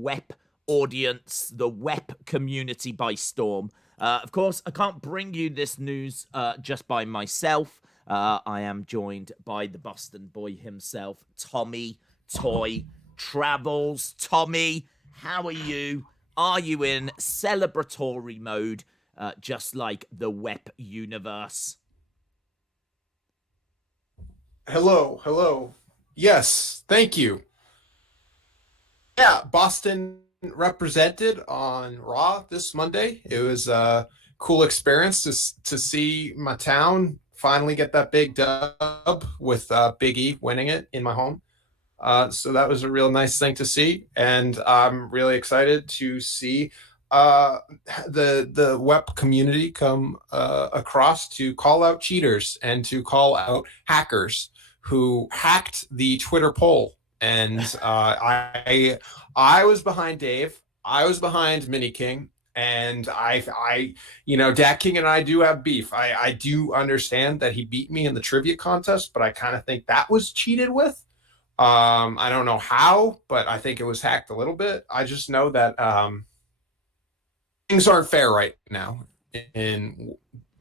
web audience, the web community by storm. Of course, I can't bring you this news just by myself. I am joined by the Boston boy himself, Tommy Toy Travels. Tommy, how are you? Are you in celebratory mode, just like the web universe? Hello. Yes, thank you. Yeah, Boston represented on Raw this Monday. It was a cool experience to see my town finally get that big dub with Big E winning it in my home. So that was a real nice thing to see, and I'm really excited to see the web community come across to call out cheaters and to call out hackers who hacked the Twitter poll. And I was behind Dave. I was behind Mini King. And Dak King and I do have beef. I do understand that he beat me in the trivia contest, but I kind of think that was cheated with. I don't know how, but I think it was hacked a little bit. I just know that things aren't fair right now in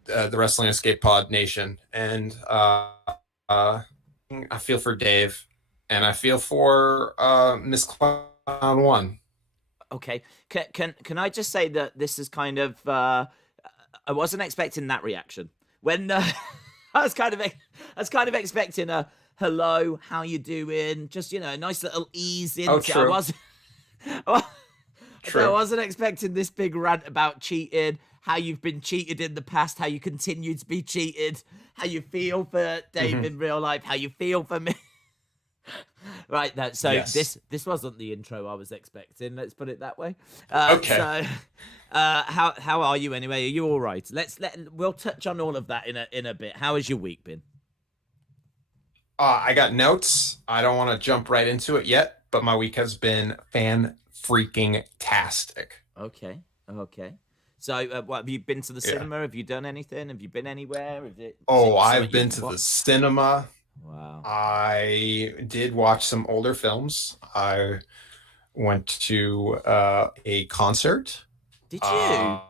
the Wrestling Escape Pod Nation. And I feel for Dave, and I feel for Miss Clown One. Okay, can I just say that this is kind of I wasn't expecting that reaction when I was kind of expecting a hello, how you doing? Just a nice little ease into. Oh, true. I wasn't expecting this big rant about cheating, how you've been cheated in the past, how you continue to be cheated, how you feel for Dave in real life, how you feel for me. Right, so yes. This wasn't the intro I was expecting. Let's put it that way. Okay. So, how are you anyway? Are you all right? We'll touch on all of that in a bit. How has your week been? I got notes. I don't want to jump right into it yet, but my week has been fan-freaking-tastic. Okay. So, what, have you been to the cinema? Have you done anything? Have you been anywhere? I've been to the cinema. Wow. I did watch some older films. I went to a concert. Did you?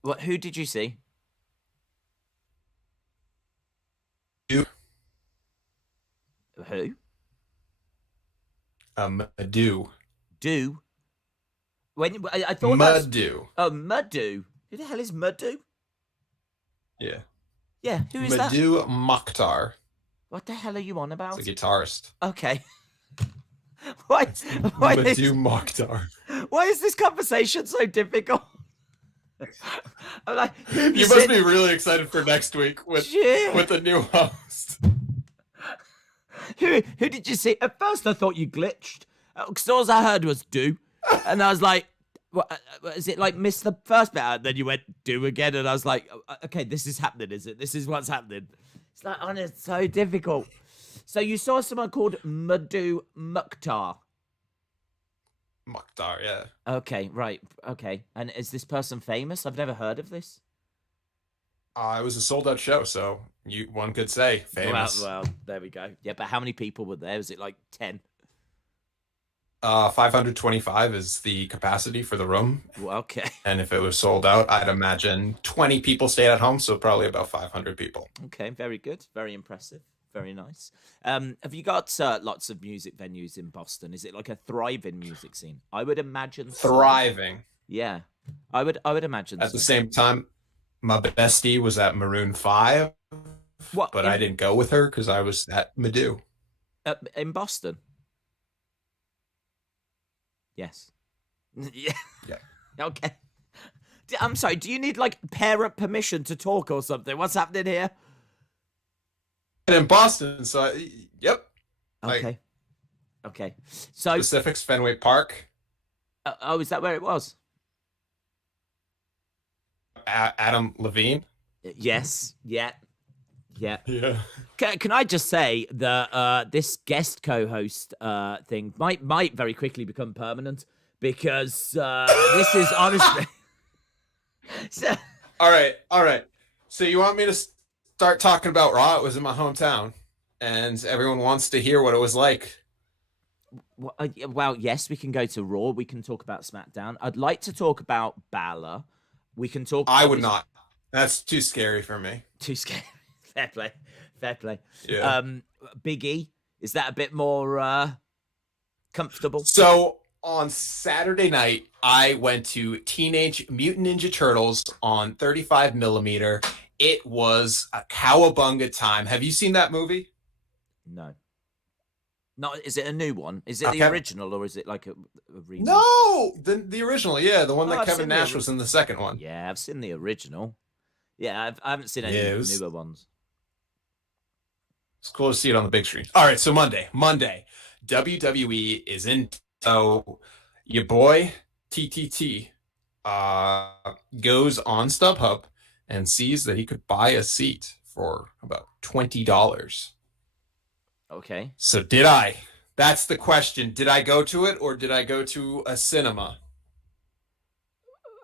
What? Who did you see? Who? Madhu. Do? When I thought Madhu. Oh, Madhu. Who the hell is Madhu? Yeah. Yeah, who is that? Madhu Mokhtar. What the hell are you on about? It's a guitarist. Okay. Why Madhu Mokhtar. Why is this conversation so difficult? I'm like, you must be really excited for next week with a new host. Who did you see? At first, I thought you glitched because all I heard was "do," and I was like, "What is it like?" Missed the first bit, and then you went "do" again, and I was like, "Okay, this is happening, is it? This is what's happening." It's like, oh, it's so difficult. So you saw someone called Madhu Mokhtar. Mokhtar, yeah. Okay, right. Okay, and is this person famous? I've never heard of this. It was a sold-out show, so one could say famous. Well, there we go. Yeah, but how many people were there? Was it like 10? 525 is the capacity for the room. Well, okay. And if it was sold out, I'd imagine 20 people stayed at home, so probably about 500 people. Okay, very good. Very impressive. Very nice. Have you got lots of music venues in Boston? Is it like a thriving music scene? I would imagine thriving. So. Yeah, I would imagine. At the same time, my bestie was at Maroon 5, but I didn't go with her because I was at Madhu. In Boston? Yes. Yeah. Okay. I'm sorry, do you need like parent permission to talk or something? What's happening here? In Boston, so yep. Okay. Okay. So Pacific's Fenway Park. Is that where it was? Adam Levine. Yes. Yeah. Yeah. Can I just say that this guest co-host thing might very quickly become permanent because this is honestly. All right. So you want me to start talking about Raw? It was in my hometown, and everyone wants to hear what it was like. Well, yes, we can go to Raw. We can talk about SmackDown. I'd like to talk about Balor. We can talk. I would not. That's too scary for me. Too scary. Fair play. Fair play. Yeah. Big E, is that a bit more comfortable? So on Saturday night, I went to Teenage Mutant Ninja Turtles on 35 millimeter. It was a cowabunga time. Have you seen that movie? No. No, is it a new one? Is it the original or is it like a remake? No, the original. Yeah, the one that I've Kevin seen Nash was in the second one. Yeah, I've seen the original. Yeah, I haven't seen any newer ones. It's cool to see it on the big screen. All right, so Monday, WWE is in. So your boy TTT goes on StubHub and sees that he could buy a seat for about $20. Okay. So did I? That's the question. Did I go to it or did I go to a cinema?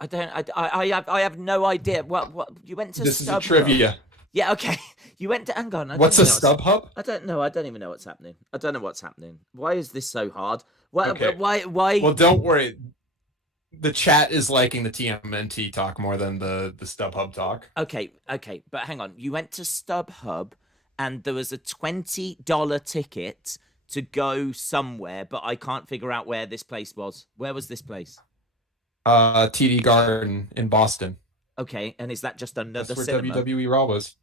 I have no idea. What you went to? This is a trivia. Yeah, okay. You went to. Hang on. What's a StubHub? I don't know. I don't even know what's happening. I don't know what's happening. Why is this so hard? Why? Okay. Why? Well, don't worry. The chat is liking the TMNT talk more than the StubHub talk. Okay, but hang on. You went to StubHub, and there was a $20 ticket to go somewhere, but I can't figure out where this place was. Where was this place? TD Garden in Boston. Okay, and is that just another That's where cinema? WWE Raw was.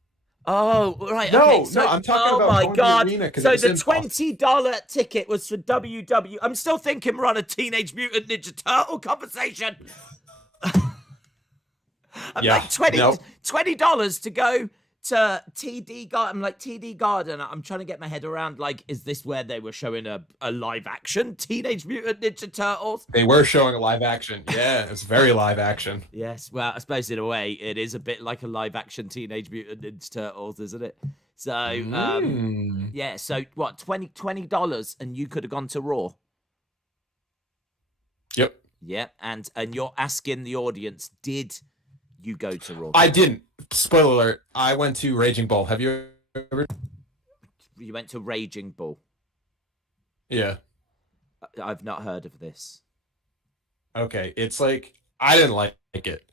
Oh, right. No, okay. So, I'm talking about my God. The arena, so the $20 ticket was for WWE. I'm still thinking we're on a Teenage Mutant Ninja Turtle conversation. I'm like $20 to go to TD Garden. I'm like, TD Garden. I'm trying to get my head around, like, is this where they were showing a live action Teenage Mutant Ninja Turtles? They were showing a live action. Yeah, it was very live action. Yes, well, I suppose in a way it is a bit like a live action Teenage Mutant Ninja Turtles, isn't it? So, yeah, so what, $20 and you could have gone to Raw? Yep. Yeah, and you're asking the audience, did you go to Raw? I didn't. Spoiler alert. I went to Raging Bull. Have you ever? You went to Raging Bull? Yeah. I've not heard of this. Okay. It's like, I didn't like it,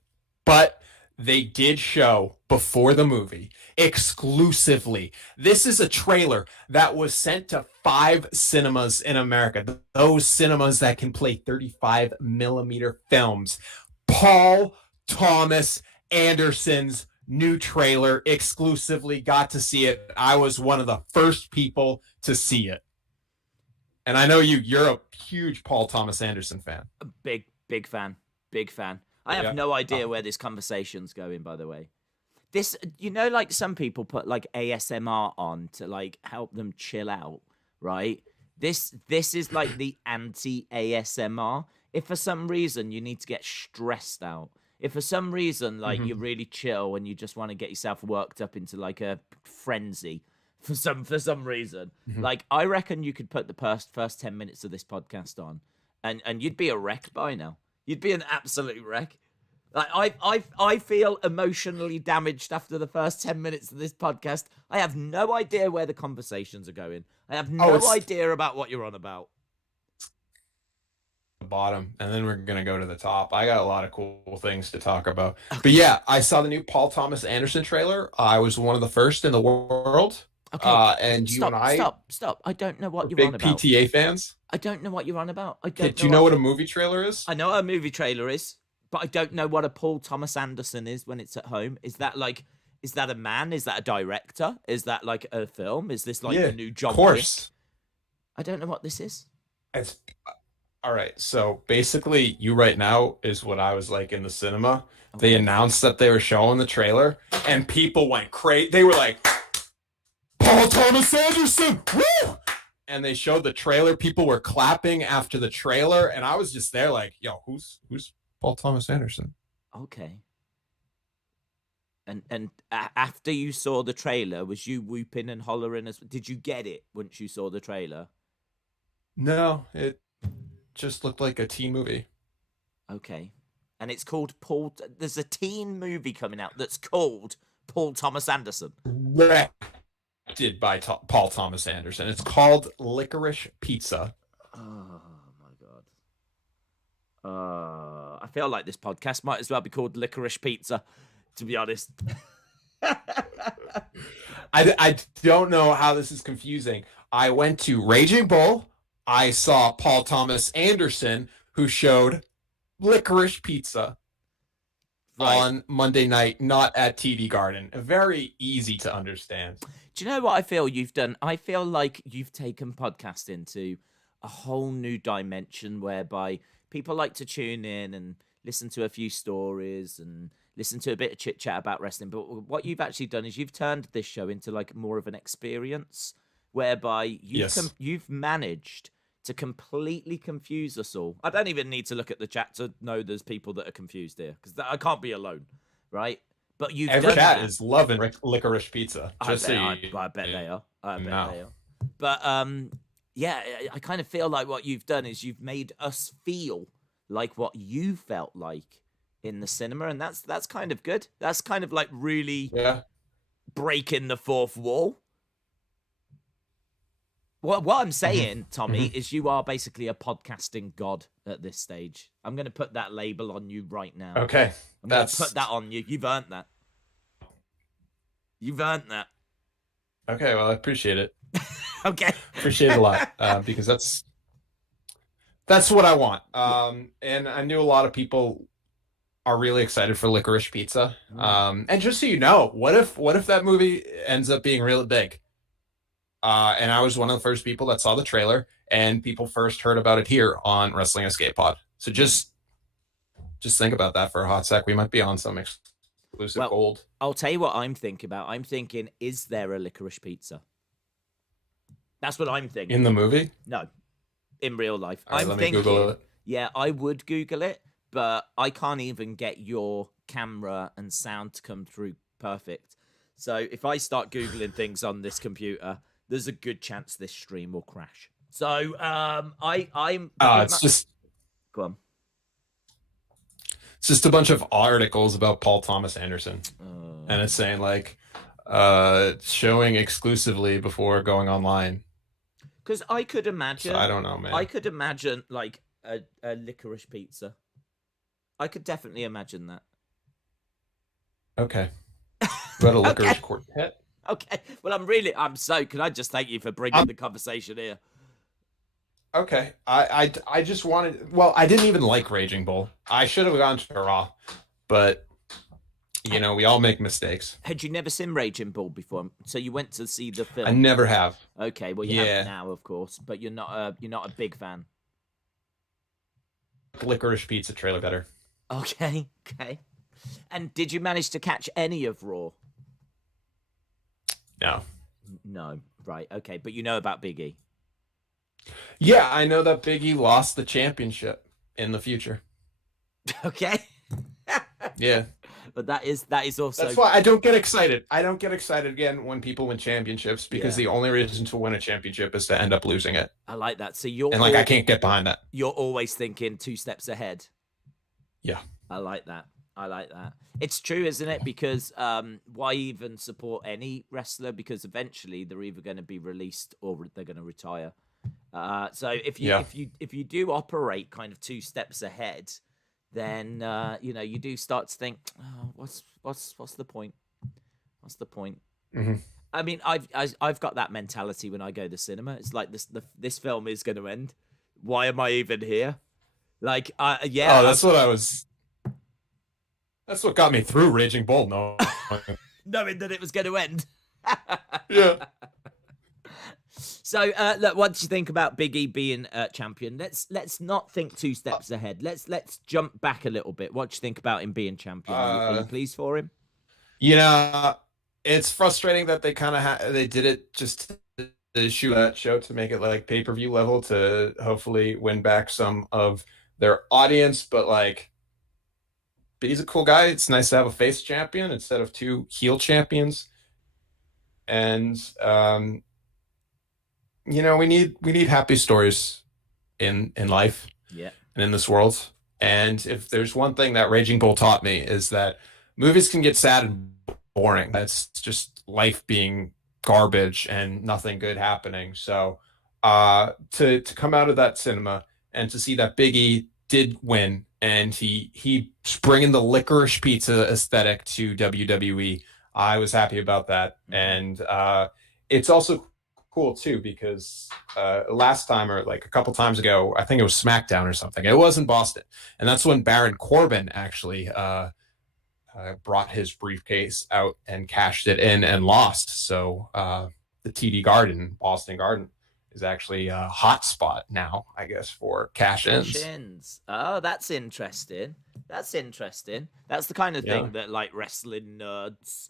but they did show before the movie exclusively. This is a trailer that was sent to 5 cinemas in America. Those cinemas that can play 35 millimeter films. Paul Thomas Anderson's new trailer exclusively got to see it. I was one of the first people to see it. And I know you're a huge Paul Thomas Anderson fan. A big fan. I have no idea where this conversation's going, by the way. This, like some people put like ASMR on to like help them chill out, right? This is like the anti-ASMR. If for some reason you need to get stressed out, if for some reason like you're really chill and you just want to get yourself worked up into like a frenzy for some reason, like I reckon you could put the first 10 minutes of this podcast on and you'd be a wreck by now. You'd be an absolute wreck. Like I feel emotionally damaged after the first 10 minutes of this podcast. I have no idea where the conversations are going. I have no idea about what you're on about. Bottom, and then we're gonna go to the top. I got a lot of cool things to talk about. But yeah, I saw the new Paul Thomas Anderson trailer. I was one of the first in the world. Okay, and stop, you and I stop. I don't know what you're big on about. PTA fans. I don't know what you're on about. Do you know what a movie trailer is? I know what a movie trailer is, but I don't know what a Paul Thomas Anderson is when it's at home. Is that a man? Is that a director? Is that like a film? Is this like a new John Wick? I don't know what this is. It's all right. So basically, you right now is what I was like in the cinema. Okay. They announced that they were showing the trailer, and people went crazy. They were like, Paul Thomas Anderson, woo! And they showed the trailer. People were clapping after the trailer, and I was just there like, yo, who's Paul Thomas Anderson? Okay. And after you saw the trailer, was you whooping and hollering? Did you get it once you saw the trailer? No, it just looked like a teen movie. Okay. And it's called Paul. There's a teen movie coming out that's called Paul Thomas Anderson. Directed by Paul Thomas Anderson. It's called Licorice Pizza. Oh. I feel like this podcast might as well be called Licorice Pizza, to be honest. I don't know how this is confusing. I went to Raging Bull. I saw Paul Thomas Anderson, who showed Licorice Pizza Right. on Monday night, not at TD Garden. Very easy to understand. Do you know what I feel you've done? I feel like you've taken podcast into a whole new dimension whereby people like to tune in and listen to a few stories and listen to a bit of chit chat about wrestling. But what you've actually done is you've turned this show into like more of an experience whereby Yes. you've managed to completely confuse us all. I don't even need to look at the chat to know there's people that are confused here because I can't be alone, right? But you've Every done chat that. is loving Licorice Pizza. I Just bet, so I bet they are. I bet No. they are. But yeah, I kind of feel like what you've done is you've made us feel like what you felt like in the cinema, and that's kind of good. That's kind of like really Yeah. breaking the fourth wall. What I'm saying, Tommy, is you are basically a podcasting god at this stage. I'm going to put that label on you right now. Okay. I'm going to put that on you. You've earned that. You've earned that. Okay, well, I appreciate it. Okay. Appreciate it a lot because that's what I want. And I knew a lot of people are really excited for Licorice Pizza. And just so you know, what if that movie ends up being really big? And I was one of the first people that saw the trailer, and people first heard about it here on Wrestling Escape Pod. So just think about that for a hot sec. We might be on some exclusive gold. I'll tell you what I'm thinking about. I'm thinking, is there a Licorice Pizza? That's what I'm thinking. In the movie? No, in real life. All right, I'm let me thinking, Google it. yeah, I would Google it, but I can't even get your camera and sound to come through perfect. So if I start Googling things on this computer, there's a good chance this stream will crash. So I'm It's just go on. It's just a bunch of articles about Paul Thomas Anderson, and it's saying like showing exclusively before going online. Because I could imagine, So I don't know, man. I could imagine like a Licorice Pizza. I could definitely imagine that. Okay. About a Licorice Okay. Quartet. Okay. Well, I'm so. Can I just thank you for bringing the conversation here? Okay. I just wanted. Well, I didn't even like Raging Bull. I should have gone to Raw, but we all make mistakes. Had you never seen Raging Bull before? So you went to see the film? I never have. Okay. Well, you have now, of course, but you're not a big fan. Licorice Pizza trailer better. Okay. Okay. And did you manage to catch any of Raw? No. No. Right. Okay. But you know about Big E. Yeah, I know that Big E lost the championship in the future. Okay. Yeah. But that is also. That's why I don't get excited. I don't get excited again when people win championships because the only reason to win a championship is to end up losing it. I like that. So you're I can't get behind that. You're always thinking 2 steps ahead. Yeah. I like that. It's true, isn't it? Because why even support any wrestler? Because eventually they're either going to be released or they're going to retire. So if you do operate kind of 2 steps ahead, then you do start to think, oh, what's the point? What's the point? Mm-hmm. I mean, I've got that mentality when I go to the cinema. It's like this film is going to end. Why am I even here? Like, yeah. Oh, that's what got me through Raging Bull. No, knowing that it was going to end. Yeah. So, look, what do you think about Big E being champion? Let's not think 2 steps ahead. Let's jump back a little bit. What do you think about him being champion? Are you pleased for him? It's frustrating that they kind of they did it just to shoot that show to make it like pay-per-view level to hopefully win back some of their audience, but he's a cool guy. It's nice to have a face champion instead of 2 heel champions. And we need happy stories in life, and in this world. And if there's one thing that Raging Bull taught me is that movies can get sad and boring. That's just life being garbage and nothing good happening. So to come out of that cinema and to see that Big E did win, and he's bringing the licorice pizza aesthetic to WWE. I was happy about that, and it's also cool too because last time or like a couple times ago, I think it was SmackDown or something. It was in Boston, and that's when Baron Corbin actually brought his briefcase out and cashed it in and lost. So the TD Garden, Boston Garden, is actually a hot spot now, I guess, for cash-ins. Oh, that's interesting. That's interesting. That's the kind of thing that like wrestling nerds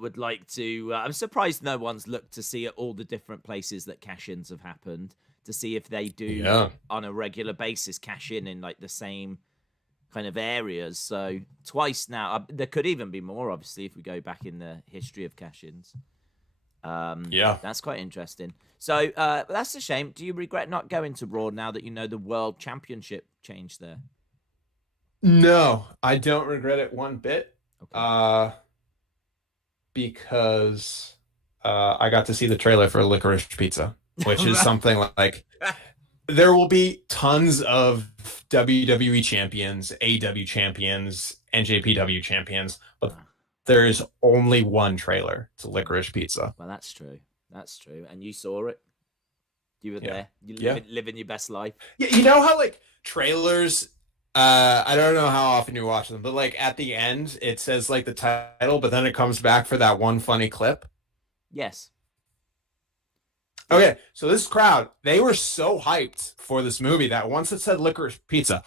would like to. I'm surprised no one's looked to see at all the different places that cash-ins have happened to see if they do on a regular basis cash in like the same kind of areas. So twice now. There could even be more, obviously, if we go back in the history of cash-ins. That's quite interesting. So that's a shame. Do you regret not going to Raw now that you know the World Championship changed there? No, I don't regret it one bit. Okay. Because I got to see the trailer for Licorice Pizza, which is something like there will be tons of WWE champions, AEW champions, NJPW champions, but there is only one trailer to Licorice Pizza. Well, that's true. That's true. And you saw it. You were there. You living your best life. Yeah, you know how like trailers, I don't know how often you watch them, but like at the end it says like the title, but then it comes back for that one funny clip. Yes. Okay, so this crowd, they were so hyped for this movie that once it said Licorice Pizza,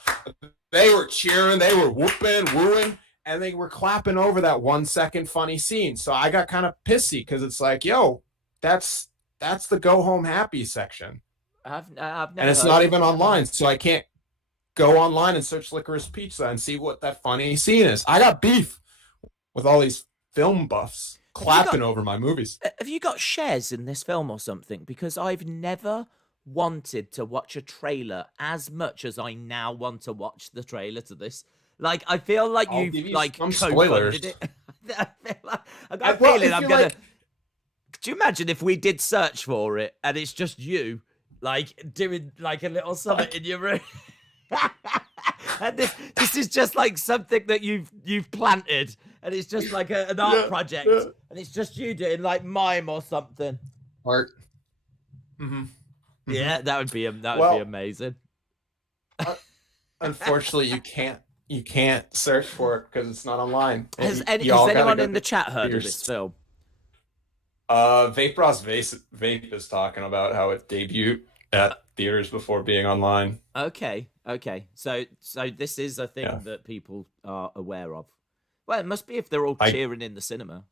they were cheering, they were whooping, wooing, and they were clapping over that 1 second funny scene. So I got kind of pissy because it's like, yo, that's the go home happy section. I've never and it's not even online, so I can't go online and search Licorice Pizza and see what that funny scene is. I got beef with all these film buffs clapping over my movies. Have you got shares in this film or something? Because I've never wanted to watch a trailer as much as I now want to watch the trailer to this. Like, I feel like you've like spoilers. It. I got a feeling I'm gonna. Could you imagine if we did search for it and it's just you, like doing like a little something in your room? And this is just like something that you've planted, and it's just like an art project, and it's just you doing like mime or something. Art. Yeah, that would be amazing. Unfortunately, you can't search for it because it's not online. Has anyone in the chat heard of this film? Vape Bros Vape is talking about how it debuted at theaters before being online. Okay. So this is a thing that people are aware of. Well, it must be if they're all cheering in the cinema.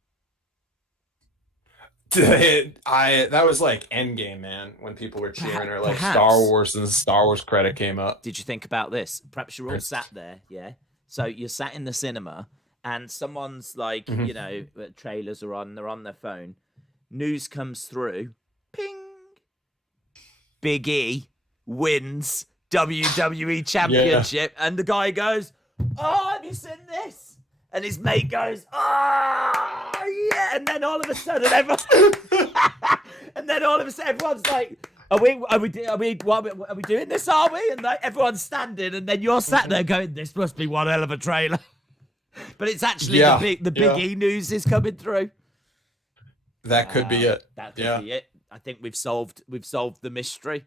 That was like Endgame, man, when people were cheering, or like Star Wars, and the Star Wars credit came up. Did you think about this? Perhaps you're all sat there, so you're sat in the cinema, and someone's like, you know, trailers are on, they're on their phone. News comes through, ping. Big E wins WWE Championship, and the guy goes, "Oh, have you seen this?" And his mate goes, "Oh, yeah!" And then all of a sudden, everyone's like, "Are we doing this? Are we?" And like everyone's standing, and then you're sat there going, "This must be one hell of a trailer." But it's actually the Big E news is coming through. That could be it. That could be it. I think we've solved the mystery.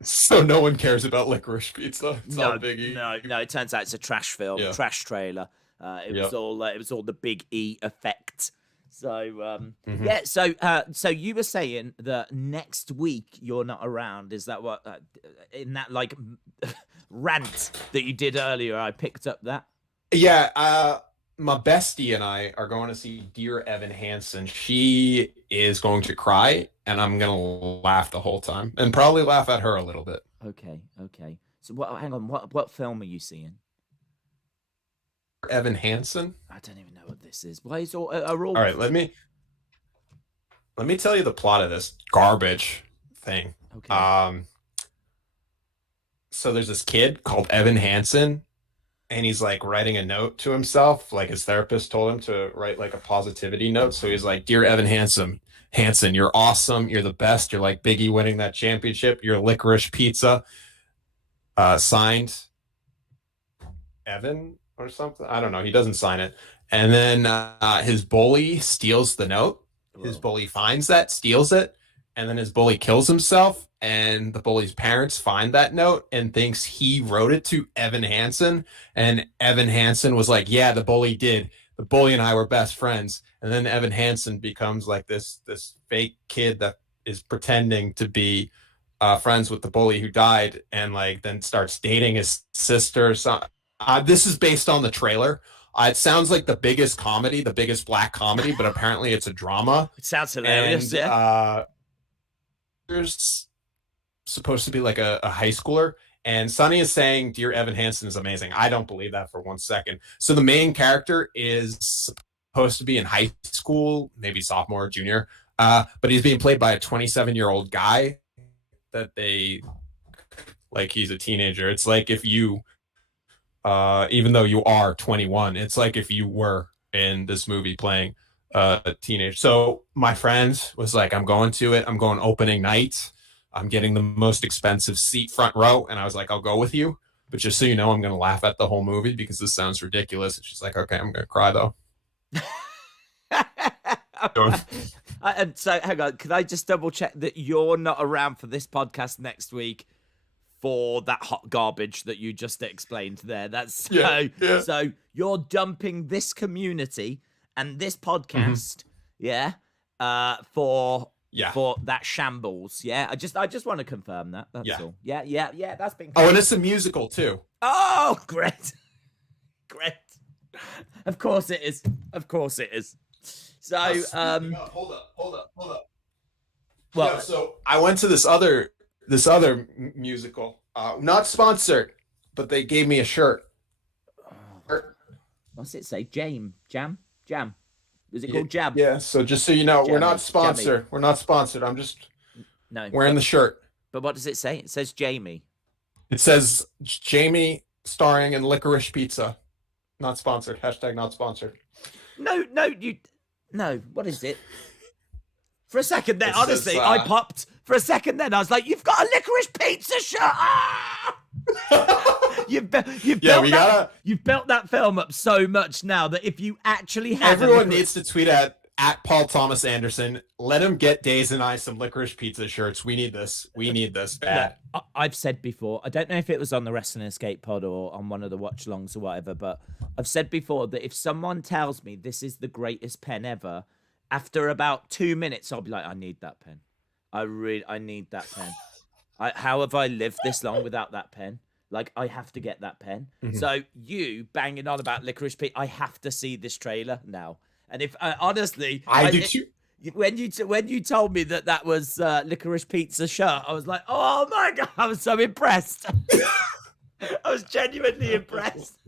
So no one cares about Licorice Pizza. It's all Big E. No. It turns out it's a trash film, trash trailer. It was all the Big E effect. So So you were saying that next week you're not around. Is that what in that like rant that you did earlier? I picked up that. Yeah. My bestie and I are going to see Dear Evan Hansen. She is going to cry, and I'm going to laugh the whole time, and probably laugh at her a little bit. Okay. So hang on, what film are you seeing? Evan Hansen? I don't even know what this is. Why is all right, let me tell you the plot of this garbage thing. Okay. So there's this kid called Evan Hansen, and he's like writing a note to himself. Like his therapist told him to write like a positivity note. So he's like, "Dear Evan Hansen, you're awesome. You're the best. You're like Biggie winning that championship. You're Licorice Pizza." Signed, Evan or something. I don't know. He doesn't sign it. And then his bully steals the note. His bully finds that, steals it, and then his bully kills himself. And the bully's parents find that note and thinks he wrote it to Evan Hansen. And Evan Hansen was like, yeah, the bully did. The bully and I were best friends. And then Evan Hansen becomes like this fake kid that is pretending to be friends with the bully who died, and like then starts dating his sister. So this is based on the trailer. It sounds like the biggest comedy, the biggest black comedy, but apparently it's a drama. It sounds hilarious. And, there's supposed to be like a high schooler, and Sonny is saying, "Dear Evan Hansen is amazing." I don't believe that for 1 second. So the main character is supposed to be in high school, maybe sophomore, or junior, but he's being played by a 27-year-old guy that they like. He's a teenager. It's like if you, even though you are 21, it's like if you were in this movie playing a teenager. So my friend was like, I'm going to it. I'm going opening night. I'm getting the most expensive seat, front row. And I was like, I'll go with you. But just so you know, I'm going to laugh at the whole movie because this sounds ridiculous. And she's like, okay, I'm going to cry though. And so, hang on, can I just double check that you're not around for this podcast next week for that hot garbage that you just explained there? That's so you're dumping this community and this podcast, for that shambles. Yeah, I just want to confirm that. That's all. Yeah. That's been. Oh, and it's a musical too. Oh, great. Of course it is. So, hold up. Well, yeah, so I went to this other musical, not sponsored, but they gave me a shirt. What's it say? Jam. Is it called Jam? Yeah. So just so you know, we're not sponsored. We're not sponsored. I'm just wearing the shirt. But what does it say? It says Jamie. It says Jamie starring in Licorice Pizza. Not sponsored. # not sponsored. No, what is it? For a second there, honestly, I popped. For a second then, I was like, you've got a Licorice Pizza shirt! Ah! You've built that film up so much now that if you actually have everyone needs to tweet at Paul Thomas Anderson. Let him get Days and I some Licorice Pizza shirts. We need this bad. I've said before, I don't know if it was on the Wrestling Escape pod or on one of the watch longs or whatever, but I've said before that if someone tells me this is the greatest pen ever, after about 2 minutes I'll be like, I need that pen. I need that pen. How have I lived this long without that pen? Like, I have to get that pen. Mm-hmm. So you banging on about Licorice Pizza, I have to see this trailer now. And if honestly, I do too. When you told me that was Licorice Pizza shirt, I was like, oh my god, I was so impressed. I was genuinely impressed.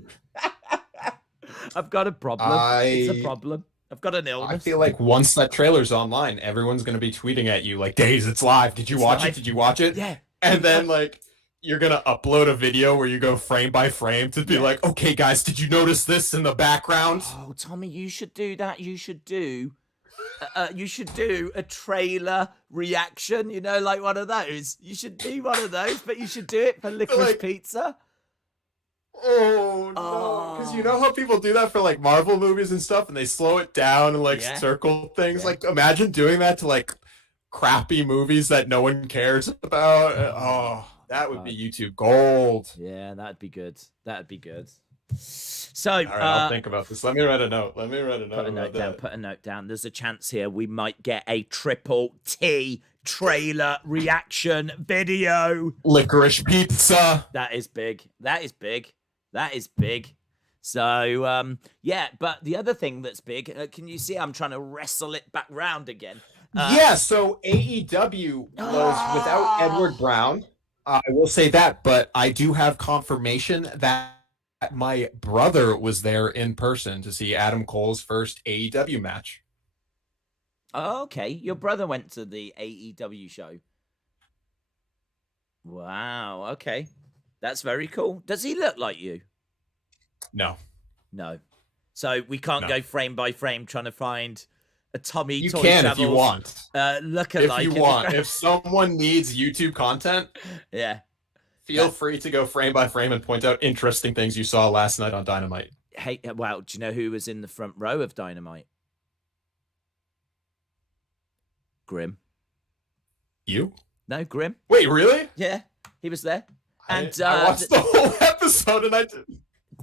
I've got a problem. It's a problem. I've got an illness. I feel like once that trailer's online, everyone's gonna be tweeting at you like, "Days, it's live. Did you watch it? Did you watch it?" Yeah. And then like you're gonna upload a video where you go frame by frame to be like, "Okay, guys, did you notice this in the background?" Oh, Tommy, you should do that. You should do a trailer reaction. You know, like one of those. You should be one of those, but you should do it for Licorice Pizza. Oh no! Because you know how people do that for like Marvel movies and stuff, and they slow it down and like circle things. Yeah. Like, imagine doing that to like crappy movies that no one cares about. Oh, that would be YouTube gold. Yeah, that'd be good. So, all right, I'll think about this. Let me write a note. Put a note down. There's a chance here we might get a triple T trailer reaction video. Licorice Pizza. That is big. So, but the other thing that's big, can you see I'm trying to wrestle it back round again? So AEW was without Edward Brown. I will say that, but I do have confirmation that my brother was there in person to see Adam Cole's first AEW match. Oh, okay. Your brother went to the AEW show. Wow. Okay. That's very cool. Does he look like you? No. So we can't go frame by frame trying to find a Tommy. You can if you want. Look alike. If you want. If someone needs YouTube content. Yeah. Feel free to go frame by frame and point out interesting things you saw last night on Dynamite. Hey, well, do you know who was in the front row of Dynamite? Grim. You? No, Grim. Wait, really? Yeah, he was there. And I watched the whole episode, and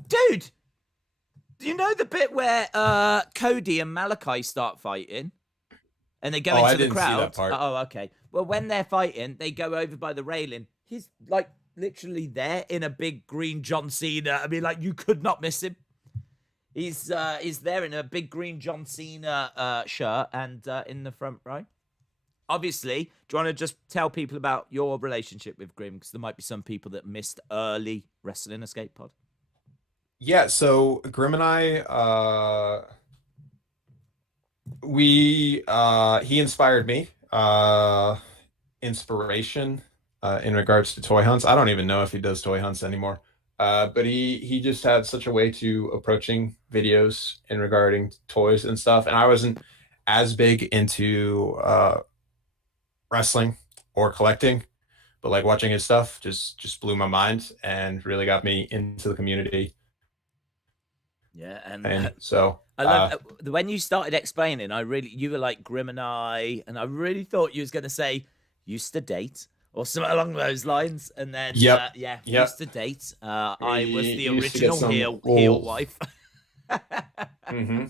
dude, do you know the bit where Cody and Malachi start fighting, and they go into the crowd? See that part. Oh, okay. Well, when they're fighting, they go over by the railing. He's like literally there in a big green John Cena. I mean, like you could not miss him. He's there in a big green John Cena shirt and in the front row. Obviously, do you want to just tell people about your relationship with Grim? Because there might be some people that missed early Wrestling Escape Pod. Yeah, so Grim and I, he inspired me. Inspiration in regards to toy hunts. I don't even know if he does toy hunts anymore. But he just had such a way to approaching videos in regarding toys and stuff. And I wasn't as big into wrestling or collecting, but like watching his stuff just blew my mind and really got me into the community. Yeah, and so I love when you started explaining. You were like Grim and I really thought you was gonna say used to date or something along those lines, and then used to date. I was the original heel wife. Mm-hmm.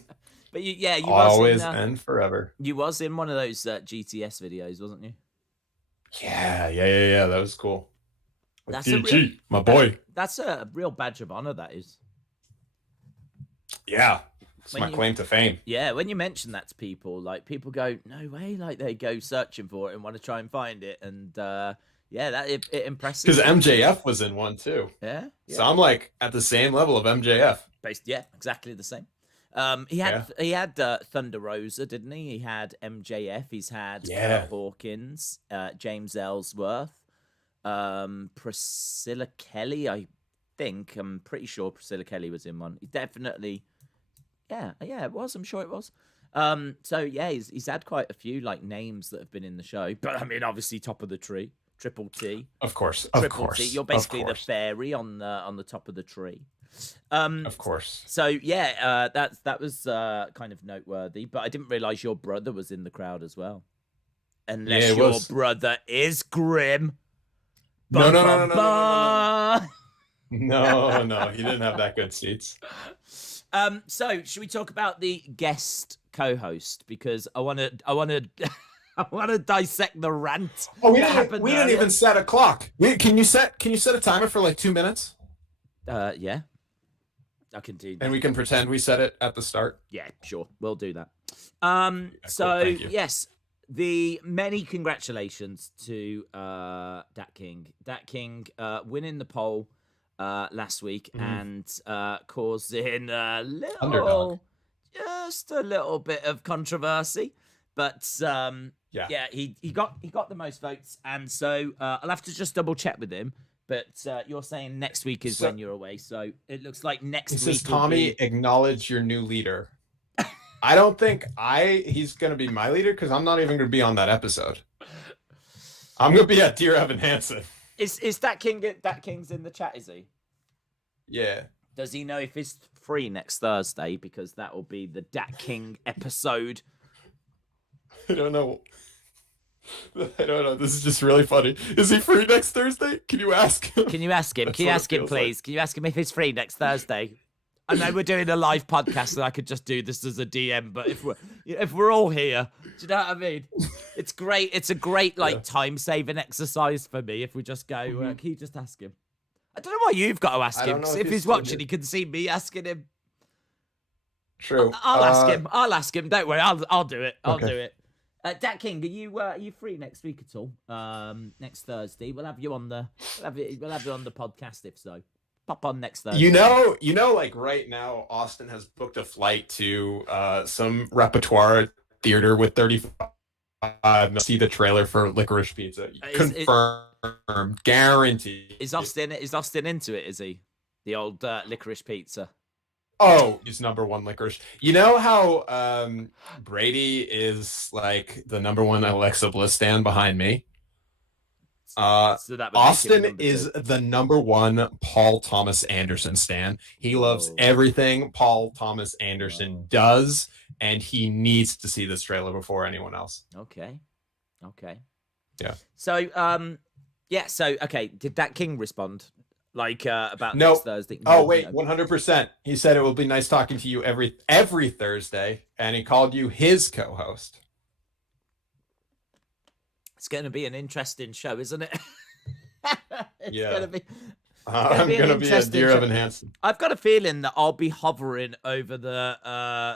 But you always was in, and forever. You was in one of those GTS videos, wasn't you? Yeah. That was cool. That's DG, my boy. That's a real badge of honor. That is. Yeah, it's my claim to fame. Yeah, when you mention that to people, like people go, "No way!" Like they go searching for it and want to try and find it, and it impresses. Because MJF was in one too. Yeah. So I'm like at the same level of MJF. Exactly the same. He had Thunder Rosa, didn't he? He had MJF. He's had Kurt Hawkins, James Ellsworth, Priscilla Kelly. I'm pretty sure Priscilla Kelly was in one. He definitely, it was. I'm sure it was. He's had quite a few like names that have been in the show. But I mean, obviously, top of the tree, Triple T. Of course. T. You're basically the fairy on the top of the tree. Of course. So that was kind of noteworthy, but I didn't realize your brother was in the crowd as well. Unless your brother is Grim. No. No, he didn't have that good seats. So should we talk about the guest co-host, because I want to dissect the rant. Oh, we didn't even set a clock. Can you set a timer for like 2 minutes? Yeah. I can do that. And we can pretend we set it at the start. Yeah, sure. We'll do that. Cool. Yes, the many congratulations to Dat King. Dat King winning the poll last week and causing just a little bit of controversy. But he got the most votes, and so I'll have to just double check with him. But you're saying next week is when you're away, so it looks like next week. Says Tommy, acknowledge your new leader. I don't think he's gonna be my leader because I'm not even gonna be on that episode. I'm gonna be at Dear Evan Hansen. Is Dat King's in the chat? Is he? Yeah. Does he know if he's free next Thursday? Because that will be the Dat King episode. I don't know. This is just really funny. Is he free next Thursday? Can you ask him? Can you ask him, please? Like. Can you ask him if he's free next Thursday? I know we're doing a live podcast, and I could just do this as a DM. But if we're all here, do you know what I mean? It's great. It's a great time saving exercise for me. If we just go, can you just ask him? I don't know why you've got to ask him. Because if he's watching, he can see me asking him. True. I'll ask him. Don't worry. I'll do it. I'll do it. Dat King, are you free next week at all? Next Thursday, we'll have you on the podcast if so. Pop on next Thursday. You know, like right now, Austin has booked a flight to some repertoire theater with 35. See the trailer for Licorice Pizza. Confirmed, guaranteed. Is Austin into it? Is he the old Licorice Pizza? Oh, he's number one licorice. You know how Brady is like the number one Alexa Bliss stand behind me? So that would make him Austin number is two. the #1 Paul Thomas Anderson stan. He loves Whoa. everything Paul Thomas Anderson Whoa. does, and he needs to see this trailer before anyone else. Okay. Yeah. So, yeah. So, okay. Did that King respond? Like about Nope. next Thursday? Oh wait, 100%. He said it will be nice talking to you every Thursday, and he called you his co-host. It's going to be an interesting show, isn't it? It's Yeah. going to be. I'm going to be a deer Evan Hansen. I've got a feeling that I'll be hovering over the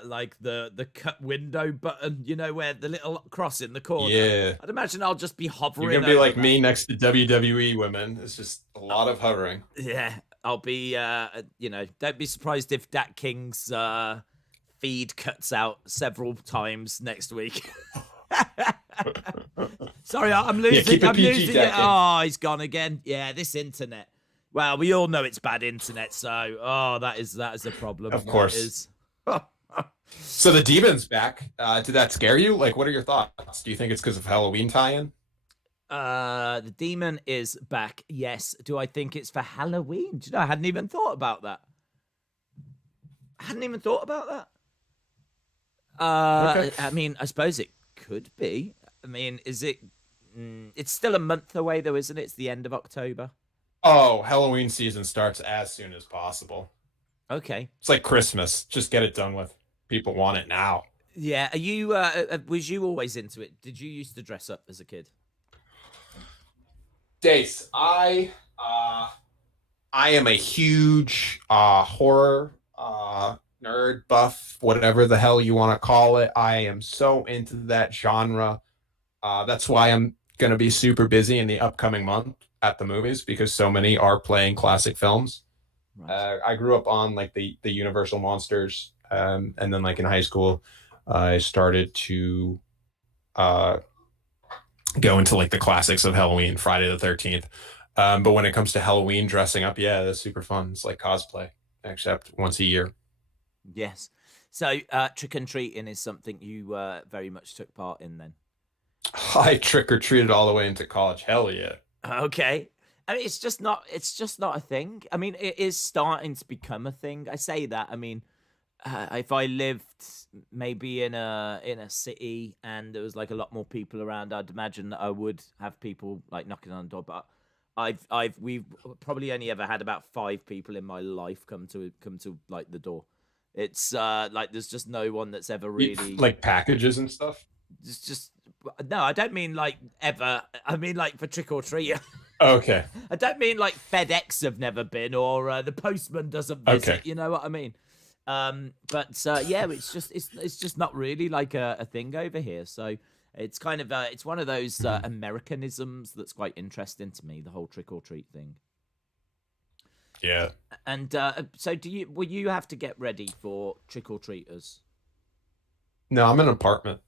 like the cut window button, you know, where the little cross in the corner. Yeah. I'd imagine I'll just be hovering. You're going to be like that. me next to WWE women. It's just a lot of hovering. Yeah, I'll be you know, don't be surprised if Dat King's feed cuts out several times next week. Sorry, I'm losing. Yeah, I'm losing it. Oh, he's gone again. Yeah, this internet. Well, we all know it's bad internet, so that is a problem. Of course. So the demon's back. Did that scare you? Like, what are your thoughts? Do you think it's because of Halloween tie-in? The demon is back. Yes. Do I think it's for Halloween? Do you know? I hadn't even thought about that. Okay. I mean, I suppose it could be. I mean, is it? It's still a month away, though, isn't it? It's the end of October. Oh, Halloween season starts as soon as possible. Okay. It's like Christmas. Just get it done with. People want it now. Yeah. Are you? Was you always into it? Did you used to dress up as a kid? Dace, I am a huge horror nerd, buff, whatever the hell you want to call it. I am so into that genre. That's why I'm going to be super busy in the upcoming month at the movies, because so many are playing classic films. Right. I grew up on like the Universal monsters, and then like in high school, I started to go into like the classics of Halloween, Friday the 13th. But when it comes to Halloween dressing up, yeah, that's super fun. It's like cosplay, except once a year. Yes. So trick and treating is something you very much took part in then? I trick or treated all the way into college. Hell yeah. Okay. I mean, it's just not a thing. I mean, it is starting to become a thing. I say that. I mean, if I lived maybe in a city and there was like a lot more people around, I'd imagine that I would have people like knocking on the door. But we've probably only ever had about 5 people in my life come to like the door. It's like there's just no one that's ever really like packages and stuff. It's just no, I don't mean like ever. I mean like for trick or treat. Okay. I don't mean like FedEx have never been, or the postman doesn't visit. Okay. You know what I mean? But yeah, it's just not really like a thing over here. So it's kind of it's one of those Americanisms that's quite interesting to me. The whole trick or treat thing. Yeah. And so will you have to get ready for trick or treaters? No, I'm in an apartment.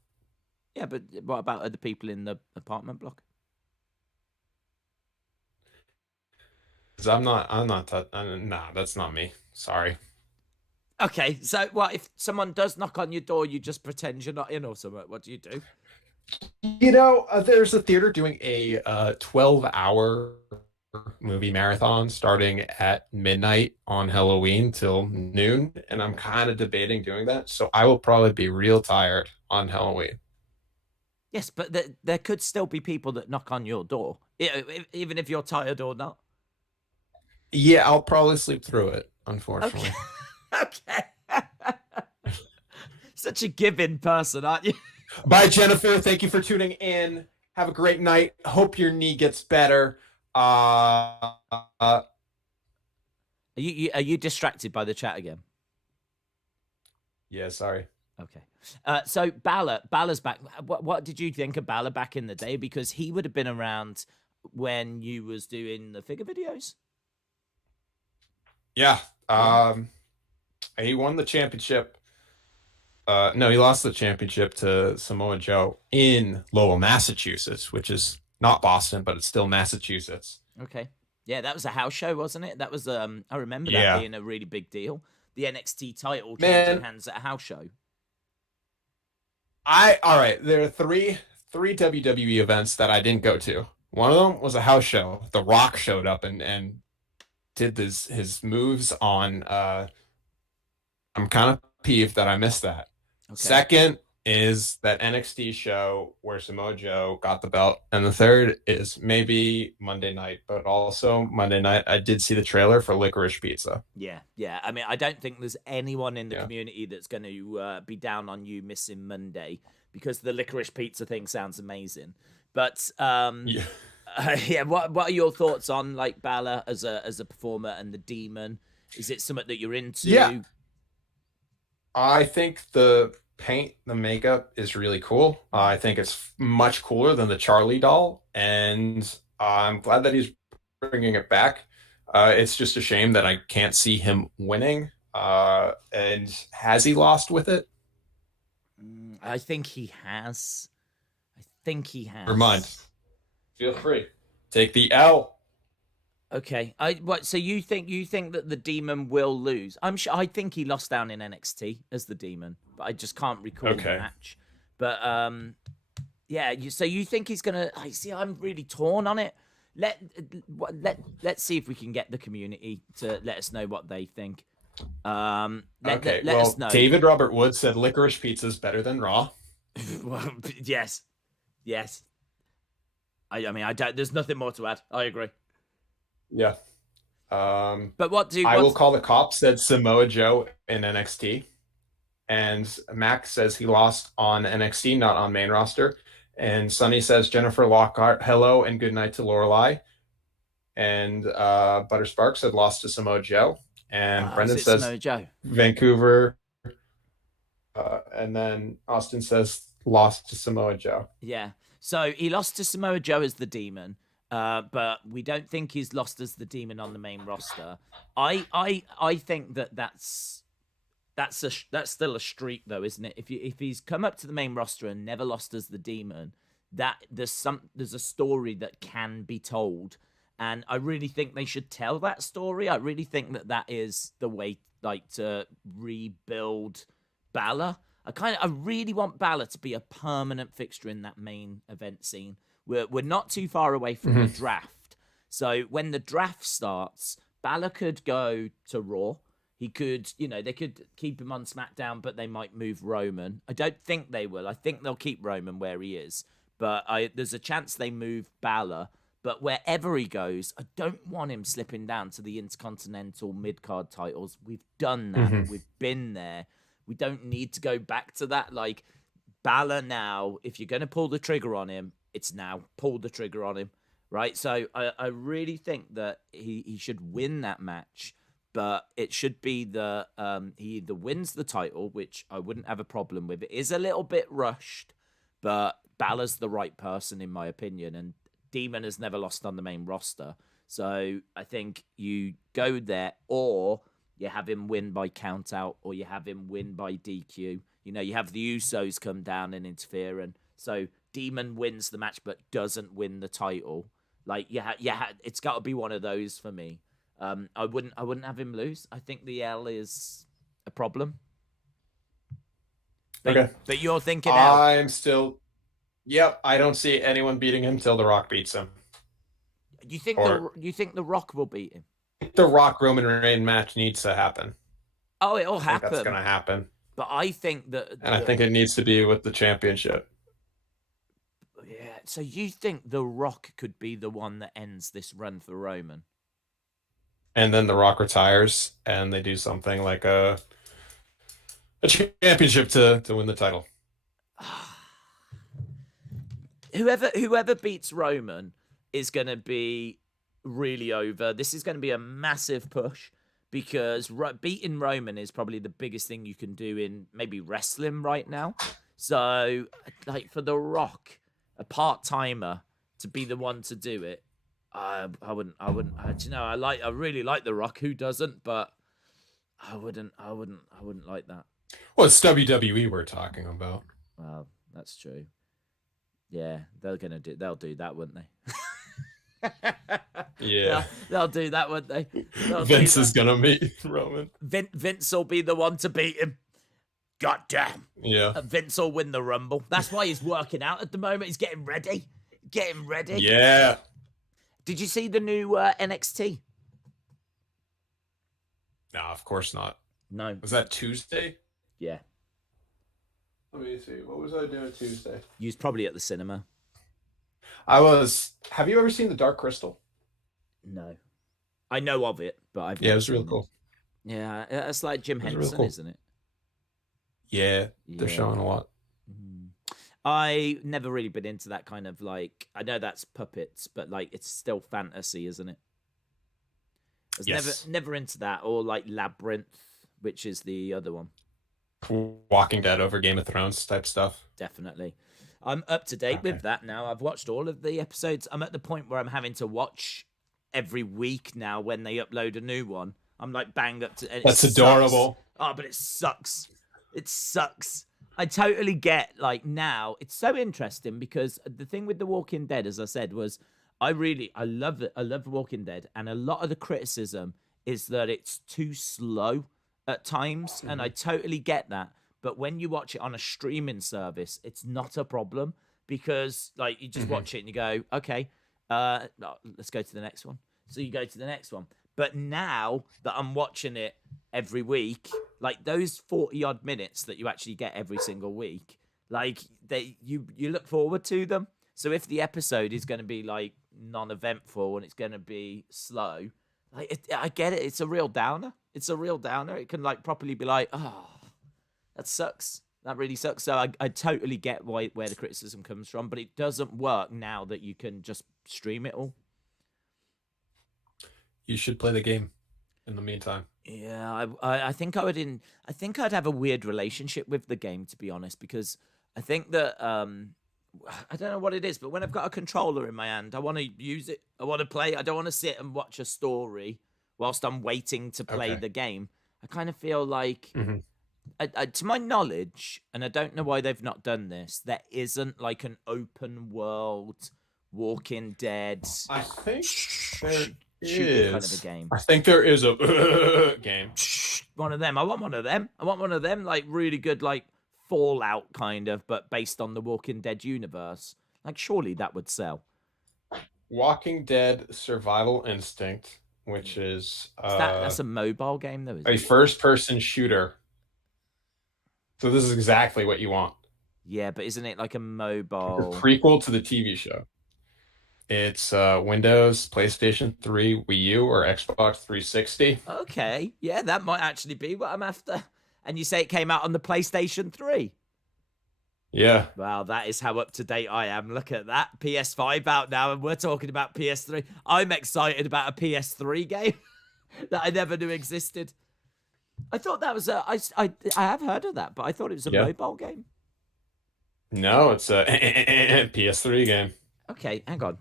Yeah, but what about other people in the apartment block? I'm not. Nah, that's not me. Sorry. Okay, so if someone does knock on your door, you just pretend you're not in or something. What do you do? You know, there's a theater doing a 12-hour movie marathon starting at midnight on Halloween till noon, and I'm kind of debating doing that. So I will probably be real tired on Halloween. Yes, but there could still be people that knock on your door, even if you're tired or not. Yeah, I'll probably sleep through it, unfortunately. Okay. Such a giving person, aren't you? Bye, Jennifer. Thank you for tuning in. Have a great night. Hope your knee gets better. Are you distracted by the chat again? Yeah, sorry. Okay. So Balor's back. What did you think of Balor back in the day? Because he would have been around when you was doing the figure videos. Yeah. He won the championship. No, he lost the championship to Samoa Joe in Lowell, Massachusetts, which is not Boston, but it's still Massachusetts. Okay. Yeah, that was a house show, wasn't it? That was I remember that being a really big deal. The NXT title changing hands at a house show. All right. There are three WWE events that I didn't go to One of them was a house show. The Rock showed up and did his moves on. I'm kind of peeved that I missed that. Okay. Second is that NXT show where Samoa Joe got the belt. And the third is maybe Monday night, but also Monday night, I did see the trailer for Licorice Pizza. Yeah. I mean, I don't think there's anyone in the community that's going to be down on you missing Monday, because the Licorice Pizza thing sounds amazing. But what are your thoughts on like Balor as a performer and the Demon? Is it something that you're into? Yeah. I think the paint, the makeup is really cool. I think it's much cooler than the Charlie doll, and I'm glad that he's bringing it back. It's just a shame that I can't see him winning. And has he lost with it? I think he has. Never mind. Feel free. Take the L. Okay. So you think that the Demon will lose? I think he lost down in NXT as the Demon, but I just can't recall the match. But so you think he's gonna? I see. I'm really torn on it. Let's see if we can get the community to let us know what they think. Let us know. David Robert Wood said Licorice Pizza is better than Raw. Well, yes. I mean, I don't. There's nothing more to add. I agree. Yeah. But I will call the cops, said Samoa Joe in NXT. And Mac says he lost on NXT, not on main roster. And Sonny says Jennifer Lockhart, hello and good night to Lorelai. And Butter Sparks said lost to Samoa Joe. And Brendan says Samoa Joe. Vancouver. And then Austin says lost to Samoa Joe. Yeah. So he lost to Samoa Joe as the Demon. But we don't think he's lost as the Demon on the main roster. I think that's still a streak, though, isn't it? If he's come up to the main roster and never lost as the Demon, that there's a story that can be told, and I really think they should tell that story. I really think that is the way, like, to rebuild Balor. I really want Balor to be a permanent fixture in that main event scene. We're not too far away from the draft. So when the draft starts, Balor could go to Raw. He could, they could keep him on SmackDown, but they might move Roman. I don't think they will. I think they'll keep Roman where he is. But there's a chance they move Balor. But wherever he goes, I don't want him slipping down to the Intercontinental mid-card titles. We've done that. We've been there. We don't need to go back to that. Like, Balor now, if you're going to pull the trigger on him, it's now. Pull the trigger on him, right? So I really think that he should win that match, but it should be he either wins the title, which I wouldn't have a problem with. It is a little bit rushed, but Balor's the right person, in my opinion, and Demon has never lost on the main roster. So I think you go there, or you have him win by count out, or you have him win by DQ. You have the Usos come down and interfere, and so Demon wins the match but doesn't win the title. Like, it's got to be one of those for me. I wouldn't have him lose. I think the L is a problem. But you're thinking L. I'm still. Yep, I don't see anyone beating him till The Rock beats him. You think the Rock will beat him? The Rock Roman Reigns match needs to happen. Oh, it'll happen. That's going to happen. But I think that... I think it needs to be with the championship. Yeah, so you think The Rock could be the one that ends this run for Roman? And then The Rock retires, and they do something like a championship to win the title. Whoever beats Roman is going to be really over. This is going to be a massive push, because beating Roman is probably the biggest thing you can do in maybe wrestling right now. So, like, for The Rock, a part-timer, to be the one to do it, I wouldn't. I really like The Rock. Who doesn't? But I wouldn't like that. Well, it's WWE we're talking about. Well, that's true. Yeah, they'll do that, wouldn't they? Yeah, they'll do that, wouldn't they? Vince is gonna meet Roman. Vince will be the one to beat him. God damn. Yeah. Vince will win the Rumble. That's why he's working out at the moment. He's getting ready. Getting ready. Yeah. Did you see the new NXT? No, of course not. No. Was that Tuesday? Yeah. Let me see. What was I doing Tuesday? You was probably at the cinema. I was. Have you ever seen The Dark Crystal? No. I know of it, but I've Yeah, it never was really seen cool. it. Yeah, it's like Jim It was Henson, really cool. isn't it? Yeah, they're Yeah. showing a lot. Mm. I never really been into that kind of like. I know that's puppets, but like it's still fantasy, isn't it? I was Yes. never into that, or like Labyrinth, which is the other one. Walking Dead over Game of Thrones type stuff. Definitely. I'm up to date Okay. with that now. I've watched all of the episodes. I'm at the point where I'm having to watch every week now when they upload a new one. I'm like bang up to. And That's adorable. Oh, but it sucks. It sucks. I totally get like now. It's so interesting because the thing with The Walking Dead, as I said, was I love it. I love The Walking Dead, and a lot of the criticism is that it's too slow at times, and I totally get that. But when you watch it on a streaming service, it's not a problem because like you just watch it and you go, okay, let's go to the next one. So you go to the next one. But now that I'm watching it every week, like those 40 odd minutes that you actually get every single week, like you look forward to them. So if the episode is going to be like non-eventful and it's going to be slow, like I get it. It's a real downer. It's a real downer. It can like properly be like, oh, that sucks. That really sucks. So I totally get where the criticism comes from, but it doesn't work now that you can just stream it all. You should play the game in the meantime. Yeah, I think I think I'd have a weird relationship with the game, to be honest, because I think that I don't know what it is, but when I've got a controller in my hand, I want to use it. I want to play. I don't want to sit and watch a story whilst I'm waiting to play Okay. the game. I kind of feel like, to my knowledge, and I don't know why they've not done this, there isn't like an open world Walking Dead I think there shooter kind of a is. game. I think there is a game. One of them. I want one of them. I want one of them, like really good, like Fallout kind of, but based on the Walking Dead universe. Like, surely that would sell. Walking Dead Survival Instinct, which is That's a mobile game, though, isn't a it? first-person shooter. So this is exactly what you want. Yeah, but isn't it like a A mobile? prequel to the TV show. It's Windows, PlayStation 3, Wii U, or Xbox 360. Okay, yeah, that might actually be what I'm after. And you say it came out on the PlayStation 3? Yeah. Wow, that is how up to date I am. Look at that. PS5 out now, and we're talking about PS3. I'm excited about a PS3 game that I never knew existed. I thought that was I have heard of that, but I thought it was a mobile game. No, it's a PS3 game. Okay, hang on.